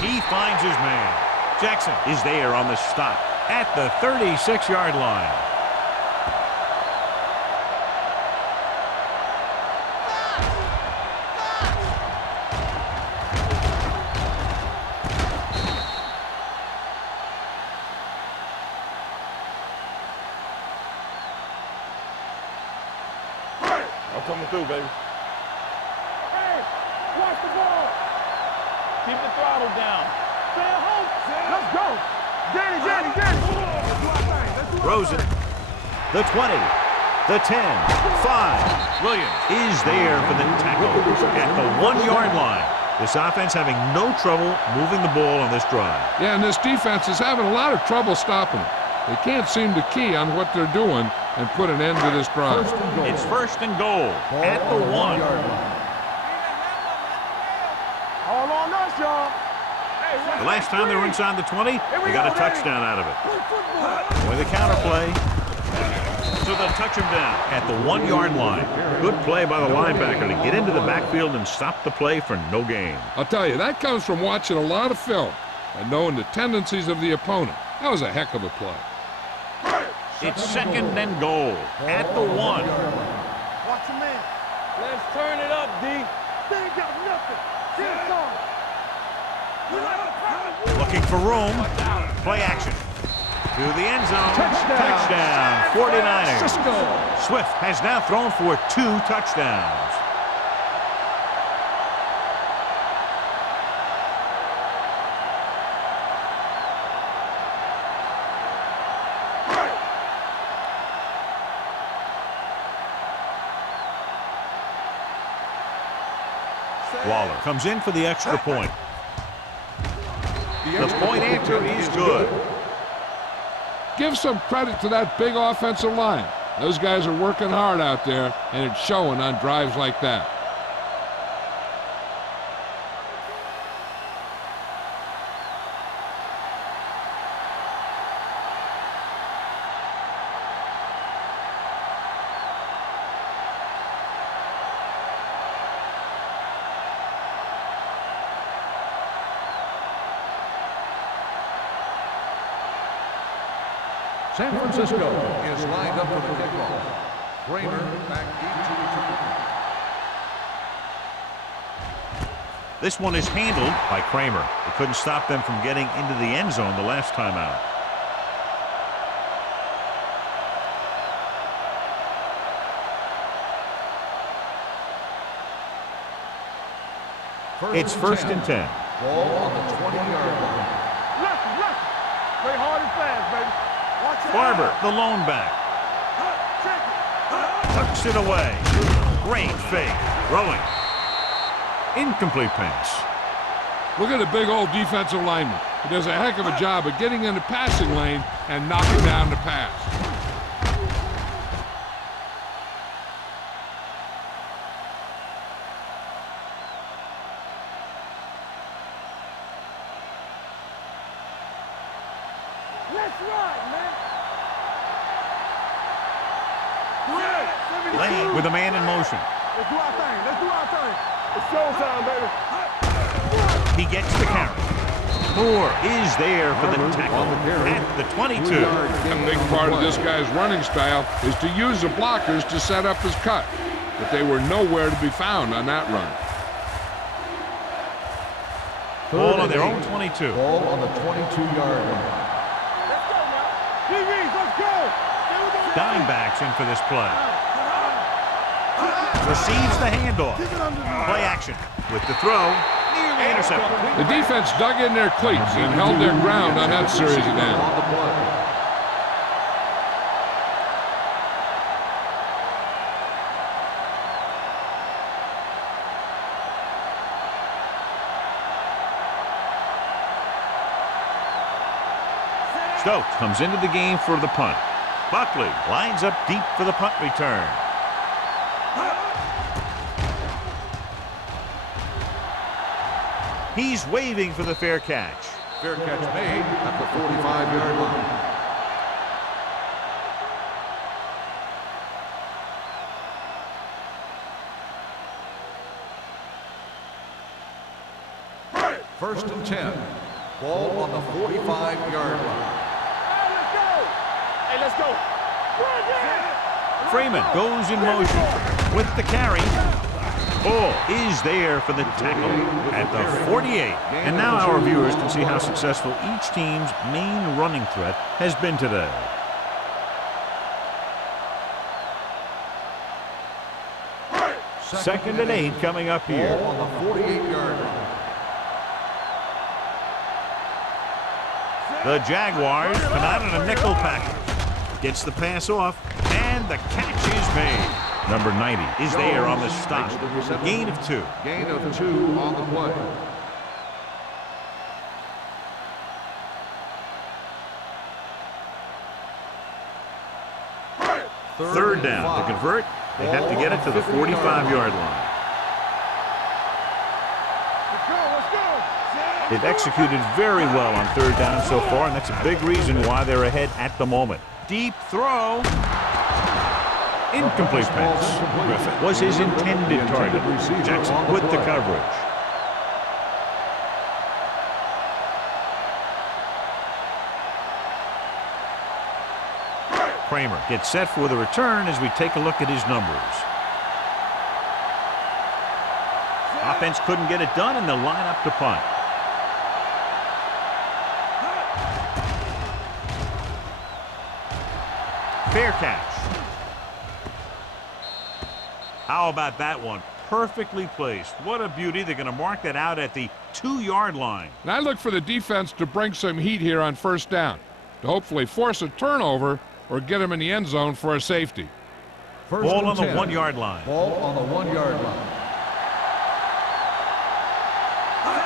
he finds his man. Jackson is there on the stop at the 36-yard line. Coming through, baby. Hey, watch the ball. Keep the throttle down. Stay at home. Let's go. Danny. Rosen, the 20, the 10, 5. Williams is there for the tackle at the 1-yard line. This offense having no trouble moving the ball on this drive. Yeah, and this defense is having a lot of trouble stopping it. They can't seem to key on what they're doing and put an end to this drive. It's 1st and goal at the 1. All on us, y'all. The last time they were inside the 20, they got a touchdown out of it. With a counterplay, so they'll touch him down at the 1-yard line. Good play by the linebacker to get into the backfield and stop the play for no gain. I'll tell you, that comes from watching a lot of film and knowing the tendencies of the opponent. That was a heck of a play. It's 2nd and goal at the 1. Watch him in. Let's turn it up, D. They ain't got nothing. Looking for room. Play action. To the end zone. Touchdown 49ers. Swift has now thrown for 2 touchdowns. Waller comes in for the extra point. The point answer is good. Give some credit to that big offensive line. Those guys are working hard out there, and it's showing on drives like that. San Francisco is lined up for the kickoff. Kramer back deep to return. This one is handled by Kramer. It couldn't stop them from getting into the end zone the last time out. It's 1st and 10. Ball on the 20-yard line. Left. Play hard and fast, baby. Watch it. Barber, the lone back. Tucks it away. Great fake. Throwing. Incomplete pass. Look at the big old defensive lineman. He does a heck of a job of getting in the passing lane and knocking down the pass. Let's ride, man. Lane with a man in motion. Let's do our thing. It's showtime, baby. He gets the carry. Moore is there for the tackle at the 22. A big part of this guy's running style is to use the blockers to set up his cut, but they were nowhere to be found on that run. Ball on their own 22. Ball on the 22-yard line. Let's go, man. DBs, let's go. Dimebacks in for this play. Receives the handoff. Play action with the throw. Nearly intercepted. The defense dug in their cleats and held their ground on that series of downs. On the play. Stokes comes into the game for the punt. Buckley lines up deep for the punt return. He's waving for the fair catch. Fair catch made at the 45-yard line. First and 10. Ball on the 45-yard line. Hey, let's go. Freeman goes in motion with the carry. Ball is there for the tackle at the 48. And now our viewers can see how successful each team's main running threat has been today. Second and 8 coming up here. Ball on the 48-yard line. The Jaguars come out in a nickel package. Gets the pass off, and the catch is made. Number 90 is there on the stop. Gain of 2. Gain of 2 on the play. Third down. To convert, they have to get it to the 45-yard line. They've executed very well on third down so far, and that's a big reason why they're ahead at the moment. Deep throw. Incomplete pass. Griffin was his intended target. Jackson with the coverage. Kramer gets set for the return as we take a look at his numbers. Offense couldn't get it done, and they'll line up to punt. Fair catch. How about that one? Perfectly placed. What a beauty. They're going to mark that out at the 2-yard line. And I look for the defense to bring some heat here on first down, to hopefully force a turnover or get him in the end zone for a safety. Ball on the 1-yard line. Ball on the 1-yard line.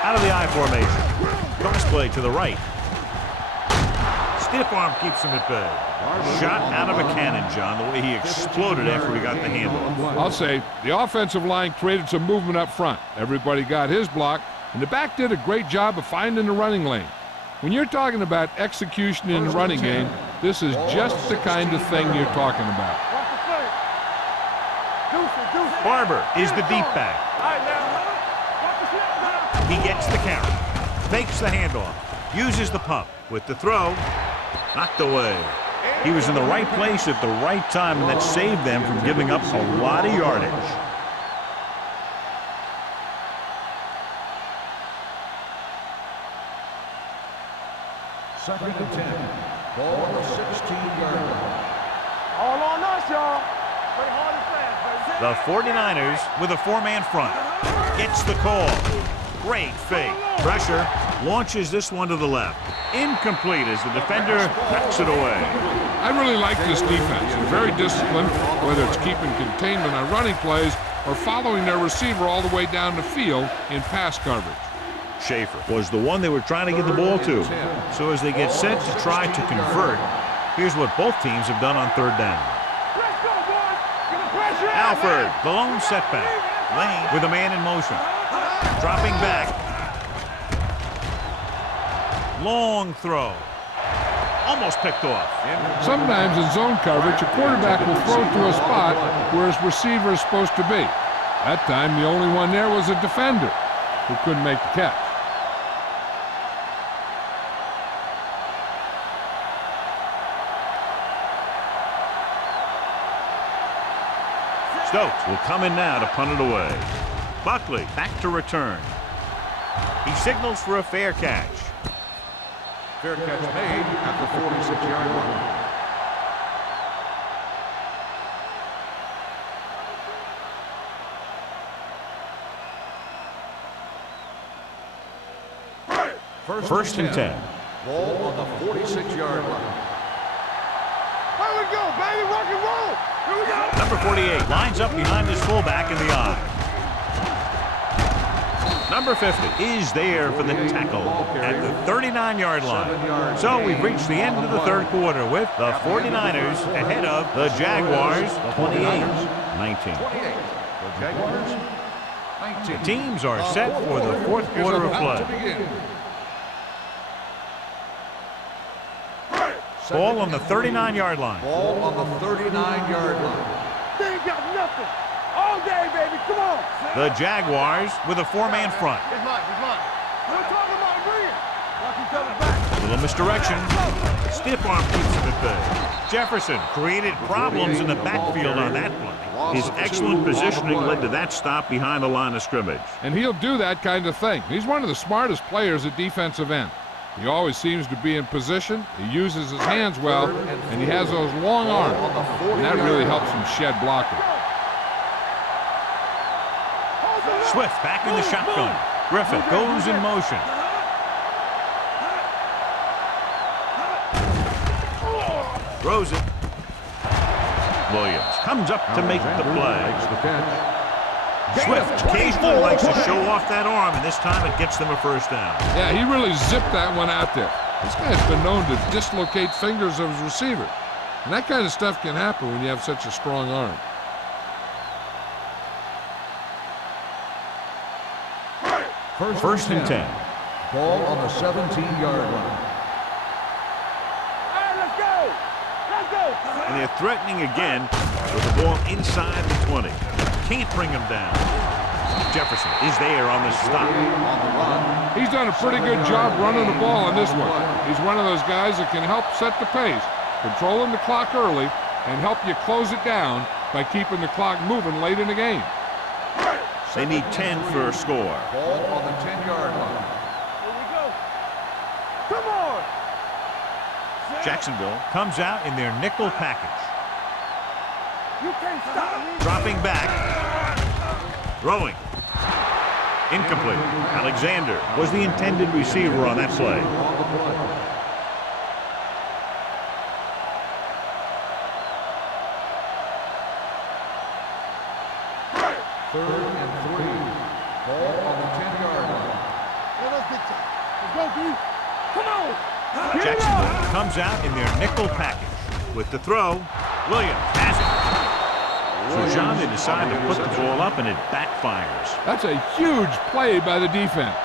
Out of the I formation. Cross play to the right. Stiff arm keeps him at bay. Shot out of a cannon, John, the way he exploded after he got the handle. I'll say the offensive line created some movement up front. Everybody got his block, and the back did a great job of finding the running lane. When you're talking about execution in the running game, this is just the kind of thing you're talking about. Barber is the deep back. He gets the carry, fakes the handoff, uses the pump with the throw, knocked away. He was in the right place at the right time, and that saved them from giving up a lot of yardage. Second and 10. Ball on the 16-yard line. All on us, y'all. Play hard and fast, baby. The 49ers with a 4-man front. Gets the call. Great fake. Pressure. Launches this one to the left. Incomplete as the defender backs it away. I really like this defense. They're very disciplined, whether it's keeping containment on running plays or following their receiver all the way down the field in pass coverage. Schaefer was the one they were trying to get the ball to. So as they get set to try to convert, here's what both teams have done on third down. Let's go, boys. Get the pressure out, Alford, man. the lone setback. Lane with a man in motion. Dropping back. Long throw. Almost picked off. Sometimes in zone coverage, a quarterback will throw to a spot where his receiver is supposed to be. That time, the only one there was a defender who couldn't make the catch. Stokes will come in now to punt it away. Buckley back to return. He signals for a fair catch. Fair catch made at the 46-yard line. First and 10. Ball on the 46-yard line. Here we go, baby. Rock and roll. Here we go. Number 48 lines up behind his fullback in the eye. Number 50 is there for the tackle at the 39-yard line. So we've reached the end of the third quarter with the 49ers ahead of the Jaguars 28-19. The Jaguars, 19. The teams are set for the fourth quarter of play. Ball on the 39-yard line. Ball on the 39-yard line. They ain't got nothing. All day, baby. Come on. The Jaguars with a 4-man front. It's mine. It's mine. A little misdirection. Stiff arm keeps him at bay. Jefferson created problems in the backfield on that play. His excellent positioning led to that stop behind the line of scrimmage. And he'll do that kind of thing. He's one of the smartest players at defensive end. He always seems to be in position. He uses his hands well, and he has those long arms. And that really helps him shed blocking. Swift back in the shotgun. Griffith goes in motion. Throws it. Williams comes up to make the play. Swift occasionally likes to show off that arm, and this time it gets them a first down. Yeah, he really zipped that one out there. This guy's been known to dislocate fingers of his receiver. And that kind of stuff can happen when you have such a strong arm. First and 10. Ball on the 17-yard line. And they're threatening again with the ball inside the 20. Can't bring him down. Jefferson is there on the stop. He's done a pretty good job running the ball on this one. He's one of those guys that can help set the pace, controlling the clock early, and help you close it down by keeping the clock moving late in the game. They need 10 for a score. Ball on the 10-yard line. Here we go. Come on. Jacksonville comes out in their nickel package. You can't stop me. Dropping back. Throwing. Incomplete. Alexander was the intended receiver on that play. Third and 3. Ball on the 10-yard line. Let's go, D. Come on. Jacksonville comes out in their nickel package. With the throw, Williams has it. So, John, they decide to put the ball up, and it backfires. That's a huge play by the defense.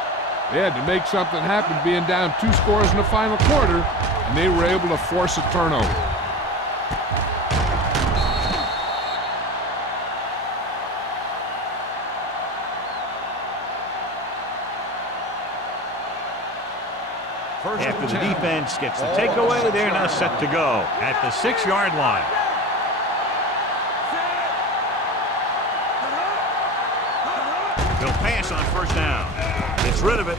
They had to make something happen being down 2 scores in the final quarter, and they were able to force a turnover. After the defense gets the takeaway, they're now set to go at the 6-yard line. He'll pass on first down. Gets rid of it.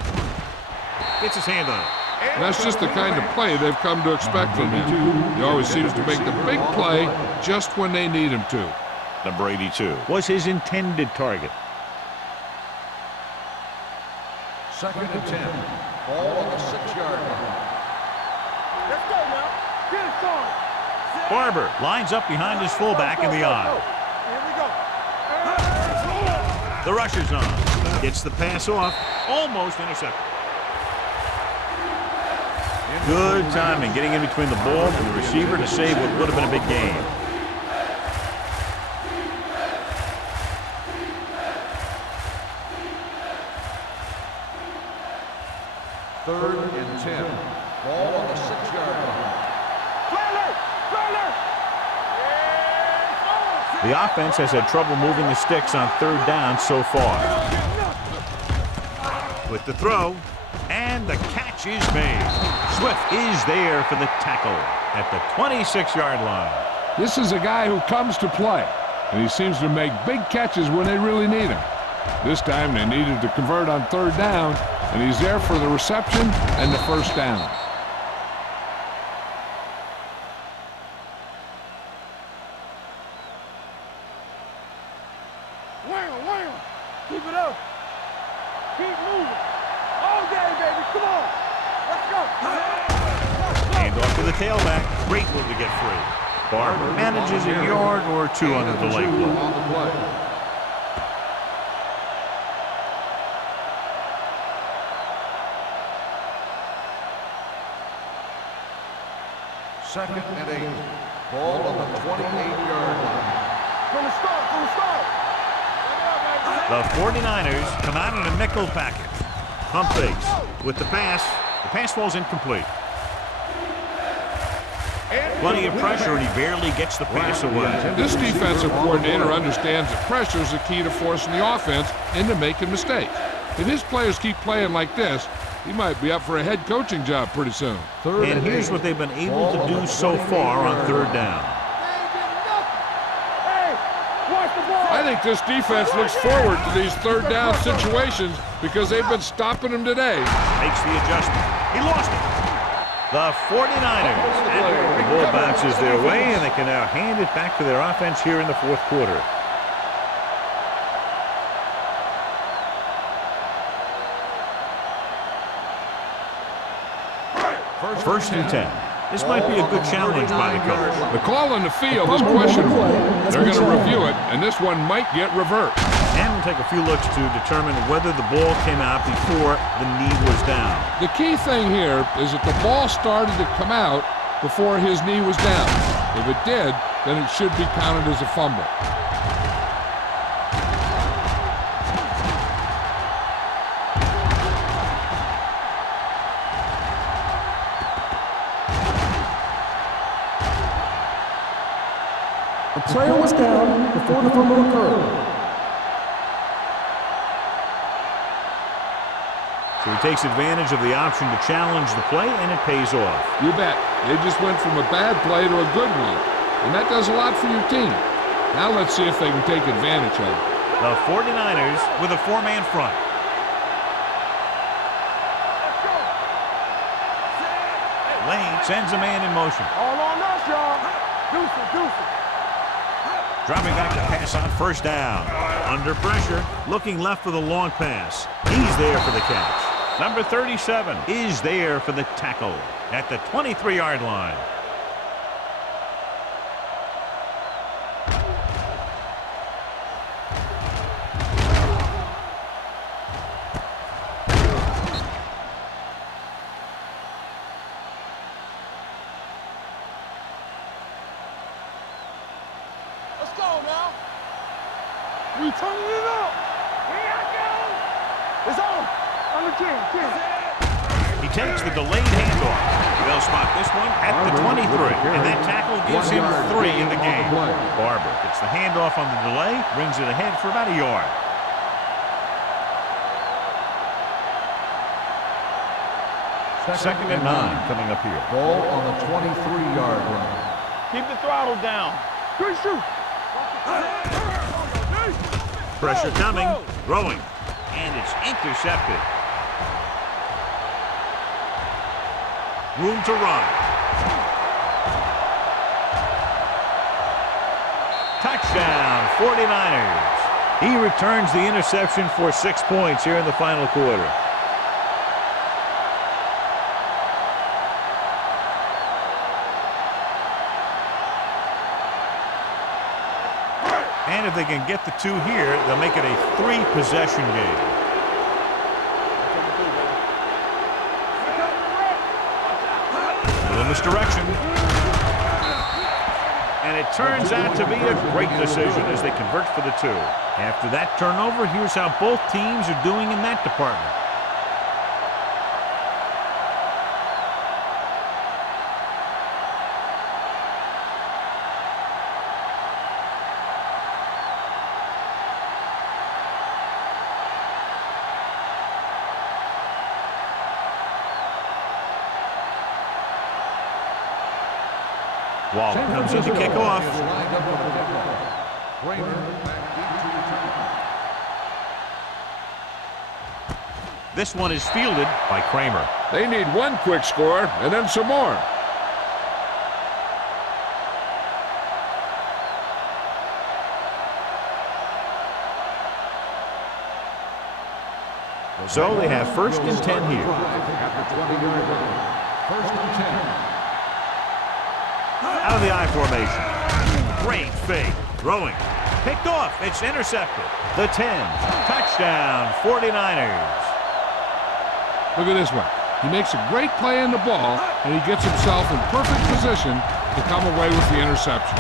Gets his hand on it. And that's just the kind of play they've come to expect from him. He always seems to make the big play just when they need him to. Number 82 was his intended target. Second and 10. Ball on the 6-yard line. Let's go now. Get it started. Barber lines up behind his fullback in the aisle. Here we go. The rusher's on. Gets the pass off. Almost intercepted. Good timing getting in between the ball and the receiver to save what would have been a big game. Third and 10. Ball on the 6-yard line. The offense has had trouble moving the sticks on third down so far. With the throw, and the catch is made. Swift is there for the tackle at the 26-yard line. This is a guy who comes to play, and he seems to make big catches when they really need him. This time they needed to convert on third down, and he's there for the reception and the first down. Wham. Keep it up. Keep moving. All day, baby. Come on. Let's go. Hand off to the tailback. Great move to get free. Barber manages a yard or two on the delay play. Second and 8. Ball on the 28-yard line. From the start. The 49ers come out in a nickel package. Pump fakes with the pass. The pass falls incomplete. Plenty of pressure, and he barely gets the pass away. This defensive coordinator understands that pressure is the key to forcing the offense into making mistakes. If his players keep playing like this, he might be up for a head coaching job pretty soon. And here's what they've been able to do so far on third down. I think this defense looks forward to these third down situations because they've been stopping them today. Makes the adjustment. He lost it. The 49ers. And the ball bounces their way, and they can now hand it back to their offense here in the fourth quarter. First and 10. This might be a good challenge by the coach. The call on the field is questionable. They're going to review it, and this one might get reversed. And we'll take a few looks to determine whether the ball came out before the knee was down. The key thing here is that the ball started to come out before his knee was down. If it did, then it should be counted as a fumble. The player was down before the fumble occurred. So he takes advantage of the option to challenge the play, and it pays off. You bet. They just went from a bad play to a good one, and that does a lot for your team. Now let's see if they can take advantage of it. The 49ers with a four-man front. Lane sends a man in motion. All on us, y'all. Deuce it. Dropping back to pass on first down. Under pressure, looking left for the long pass. He's there for the catch. Number 37 is there for the tackle at the 23-yard line. Let's go now. We turning it up. Here I go. It's on. On the 10. He takes the delayed handoff. They'll spot this one at the 23, and that tackle gives him 3 in the game. Barber gets the handoff on the delay, brings it ahead for about a yard. Second and 9 coming up here. Ball on the 23-yard line. Keep the throttle down. Good shoot. Pressure coming, throwing, and it's intercepted. Room to run. Touchdown, 49ers. He returns the interception for 6 points here in the final quarter. And if they can get the 2 here, they'll make it a 3-possession game. Misdirection. And it turns out to be a great decision as they convert for the 2. After that turnover, here's how both teams are doing in that department. Waller comes in to kick off. This one is fielded by Kramer. They need one quick score and then some more. So they have first and 10 here. First and 10. Out of the I formation. Great fake. Throwing. Picked off. It's intercepted. The 10. Touchdown, 49ers. Look at this one. He makes a great play in the ball, and he gets himself in perfect position to come away with the interception.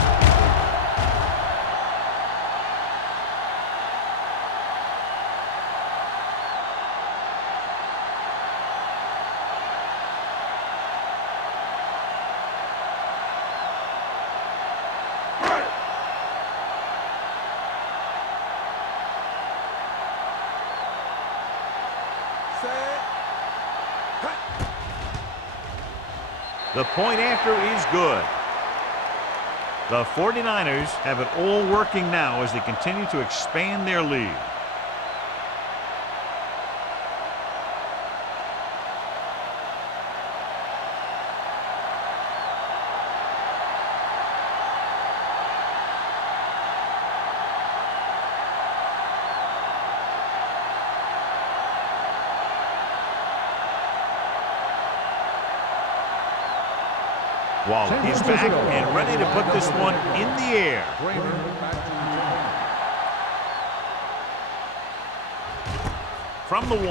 The point after is good. The 49ers have it all working now as they continue to expand their lead. Waller, he's back and ready to put this one in the air. From the 1.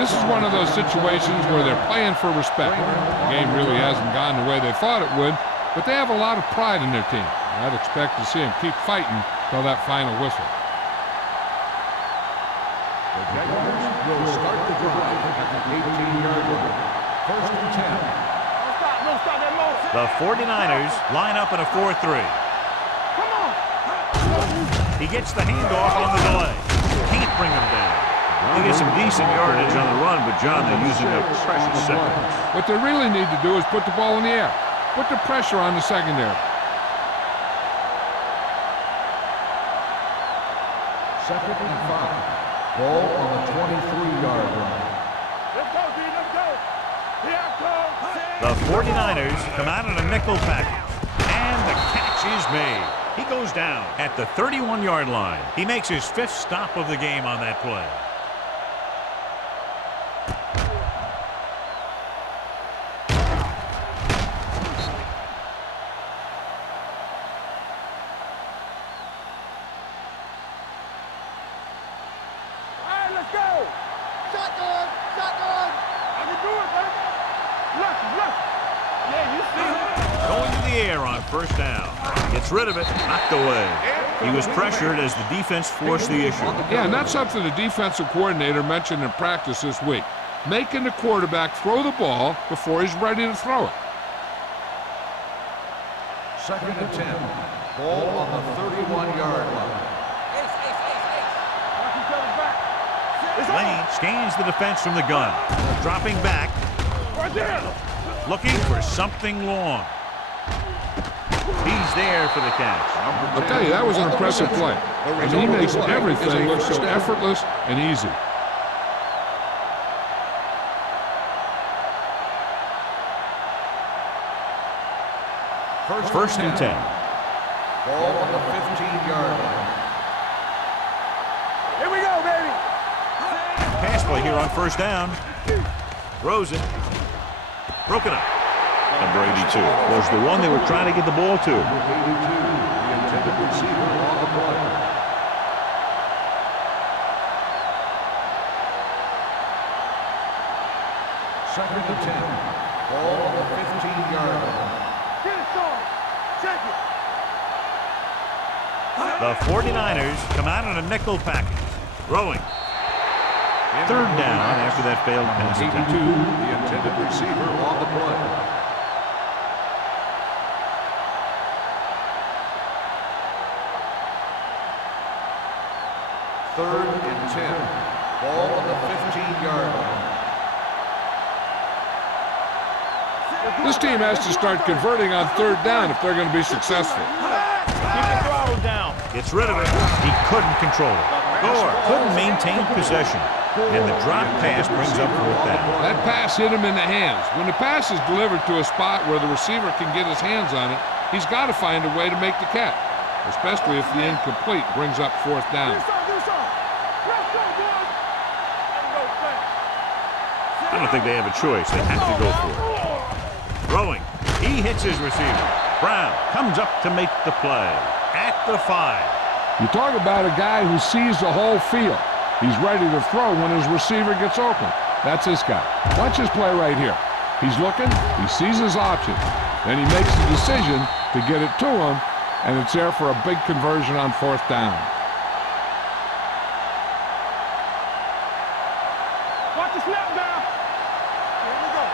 This is one of those situations where they're playing for respect. The game really hasn't gone the way they thought it would, but they have a lot of pride in their team. I'd expect to see them keep fighting till that final whistle. The Jaguars will start the drive at the 18-yard line. First and 10. Don't stop that motion. The 49ers line up in a 4-3. Come on. He gets the handoff on the delay. Can't bring him down. They get some decent yardage on the run, but John, they're using up precious seconds. What they really need to do is put the ball in the air. Put the pressure on the secondary. Second and 5. Ball on the 23-yard line. Let's go, D. Let's go. Here I come. The 49ers come out in a nickel package, and the catch is made. He goes down at the 31-yard line. He makes his 5th stop of the game on that play. First down. Gets rid of it. Knocked away. He was pressured as the defense forced the issue. Yeah, and that's something the defensive coordinator mentioned in practice this week. Making the quarterback throw the ball before he's ready to throw it. Second and 10. Ball on the 31-yard line. Lane scans the defense from the gun. Dropping back. Right there. Looking for something long. He's there for the catch. I'll tell you, that was an impressive play. And he makes everything look so effortless and easy. First and 10. Ball on the 15-yard line. Here we go, baby. Pass play here on first down. Throws it. Broken up. Number 82 was the one they were trying to get the ball to. Number 82, the intended receiver on the play. Second and 10. Ball on the 15-yard line. Get it, Sean. Check it. The 49ers come out in a nickel package. Throwing. Third down after that failed pass attempt. 82, the intended receiver on the play. Third and 10. Ball on the 15-yard line. This team has to start converting on third down if they're going to be successful. Keep the throttle down. Gets rid of it. He couldn't control it. Or couldn't maintain possession. And the drop pass brings up fourth down. That pass hit him in the hands. When the pass is delivered to a spot where the receiver can get his hands on it, he's got to find a way to make the catch, especially if the incomplete brings up fourth down. I don't think they have a choice. They have to go for it. Throwing. He hits his receiver. Brown comes up to make the play. At the 5. You talk about a guy who sees the whole field. He's ready to throw when his receiver gets open. That's this guy. Watch his play right here. He's looking. He sees his option. Then he makes the decision to get it to him, and it's there for a big conversion on fourth down. Watch the snap down. Here we go.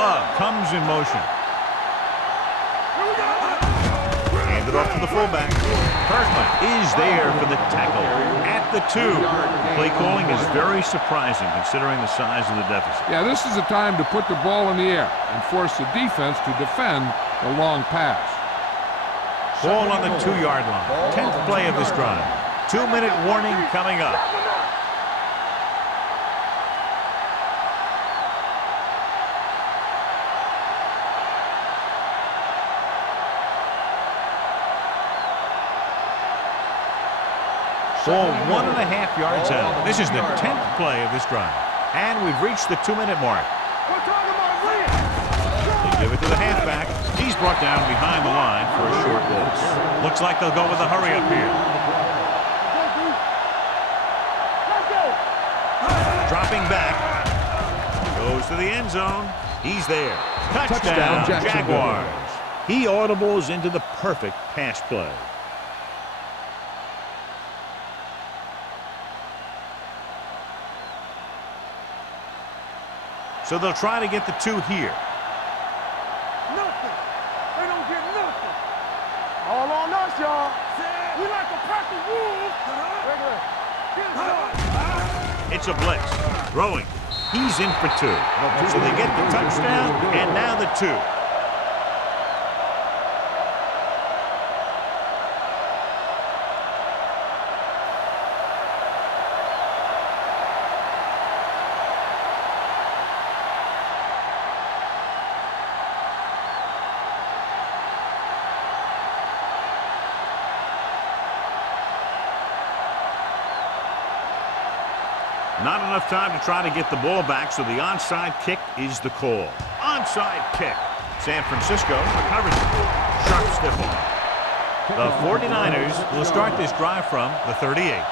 Love comes in motion. Here we go. Hand it off to the fullback. Kirkland is there for the tackle at the 2. Play calling is very surprising considering the size of the deficit. Yeah, this is the time to put the ball in the air and force the defense to defend the long pass. Ball on the 2-yard line. 10th play of this drive. 2-minute warning coming up. Ball 1.5 yards out. This is the 10th play of this drive. And we've reached the 2-minute mark. They give it to the halfback. He's brought down behind the line for a short loss. Looks like they'll go with a hurry up here. Dropping back. Goes to the end zone. He's there. Touchdown, Jaguars. He audibles into the perfect pass play. So they'll try to get the 2 here. Nothing. They don't get nothing. All on us, y'all. We like to pack the wolves. It's a blitz. Throwing. He's in for 2. So they get the touchdown, and now the 2. Not enough time to try to get the ball back, so the onside kick is the call. Onside kick. San Francisco recovers it. Sharp stiff arm. The 49ers will start this drive from the 38.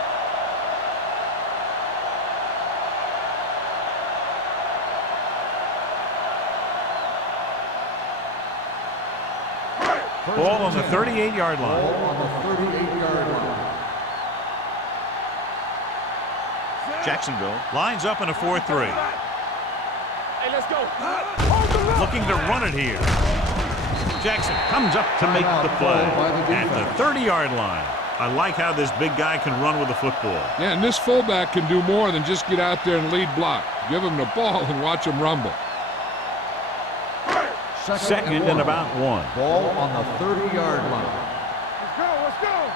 Ball on the 38-yard line. Ball on the 38-yard line. Jacksonville lines up in a 4-3. Hey, let's go. Looking to run it here. Jackson comes up to make the play at the 30-yard line. I like how this big guy can run with the football. Yeah, and this fullback can do more than just get out there and lead block. Give him the ball and watch him rumble. Second and about 1. Ball on the 30-yard line. Let's go.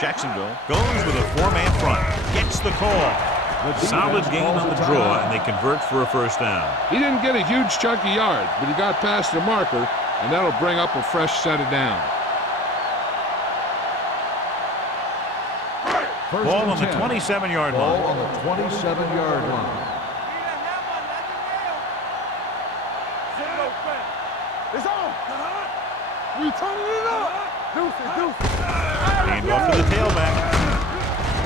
Jacksonville goes with a 4-man front. Gets the call. Solid gain on the draw, and they convert for a first down. He didn't get a huge chunk of yards, but he got past the marker, and that'll bring up a fresh set of downs. Ball on the 27-yard line. Ball on the 27-yard line. It's on. We turning it up. Deuces. Hand off to the tailback.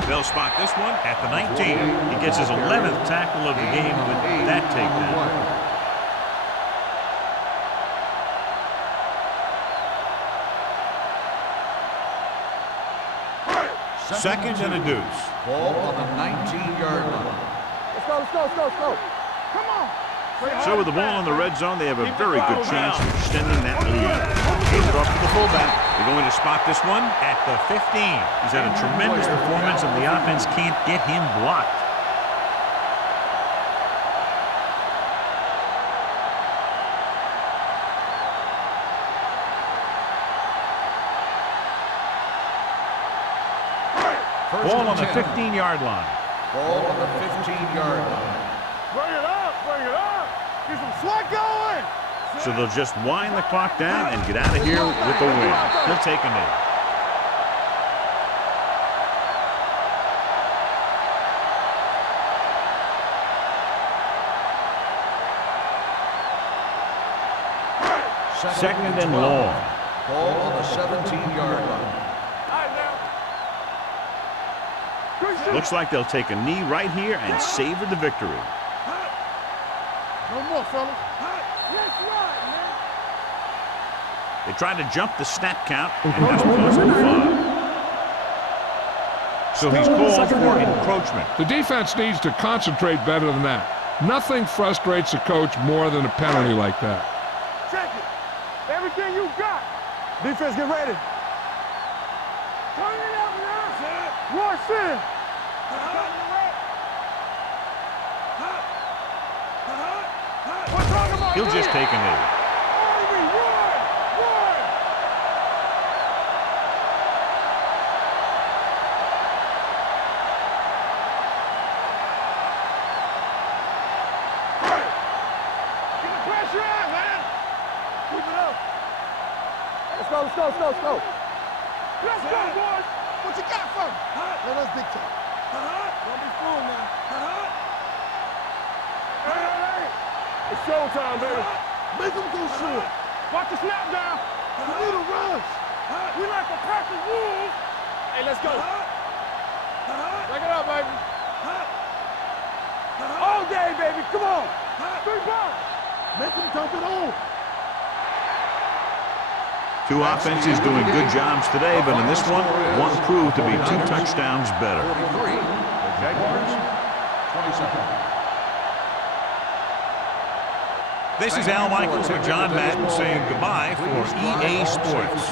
They'll spot this one at the 19. He gets his 11th tackle of the game with that takedown. Second and a deuce. Ball on the 19-yard line. Let's go. Come on. So with the ball in the red zone, they have a very good chance of extending that lead. Hands it off to the fullback. They're going to spot this one at the 15. He's had a tremendous performance, and the offense can't get him blocked. Ball on the 15-yard line. Ball on the 15-yard line. Bring it up. Get some sweat going. So they'll just wind the clock down and get out of here with the win. He'll take a knee. Second and long. Ball on the 17-yard line. Looks like they'll take a knee right here and savor the victory. No more, fellas. That's right, man. They tried to jump the snap count, and that'll cause him a fine. So he's called for encroachment. The defense needs to concentrate better than that. Nothing frustrates a coach more than a penalty like that. Check it. Everything you got. Defense, get ready. Turn it up now. Rush in. He'll just take a knee. Let's go. Let's go, boys. What you got for me? Let us dictate. Don't be fooled now. Hey. It's showtime, baby. Make them go short. Watch the snap down. We need a rush. We like to practice wolves. Hey, let's go. Break it up, baby. All day, baby. Come on. 3 balls. Make them dump it on. Two offenses doing good jobs today, but in this one proved to be 2 touchdowns better. 43, the Jaguars, 27. This is Al Michaels and John Madden saying goodbye for EA Sports.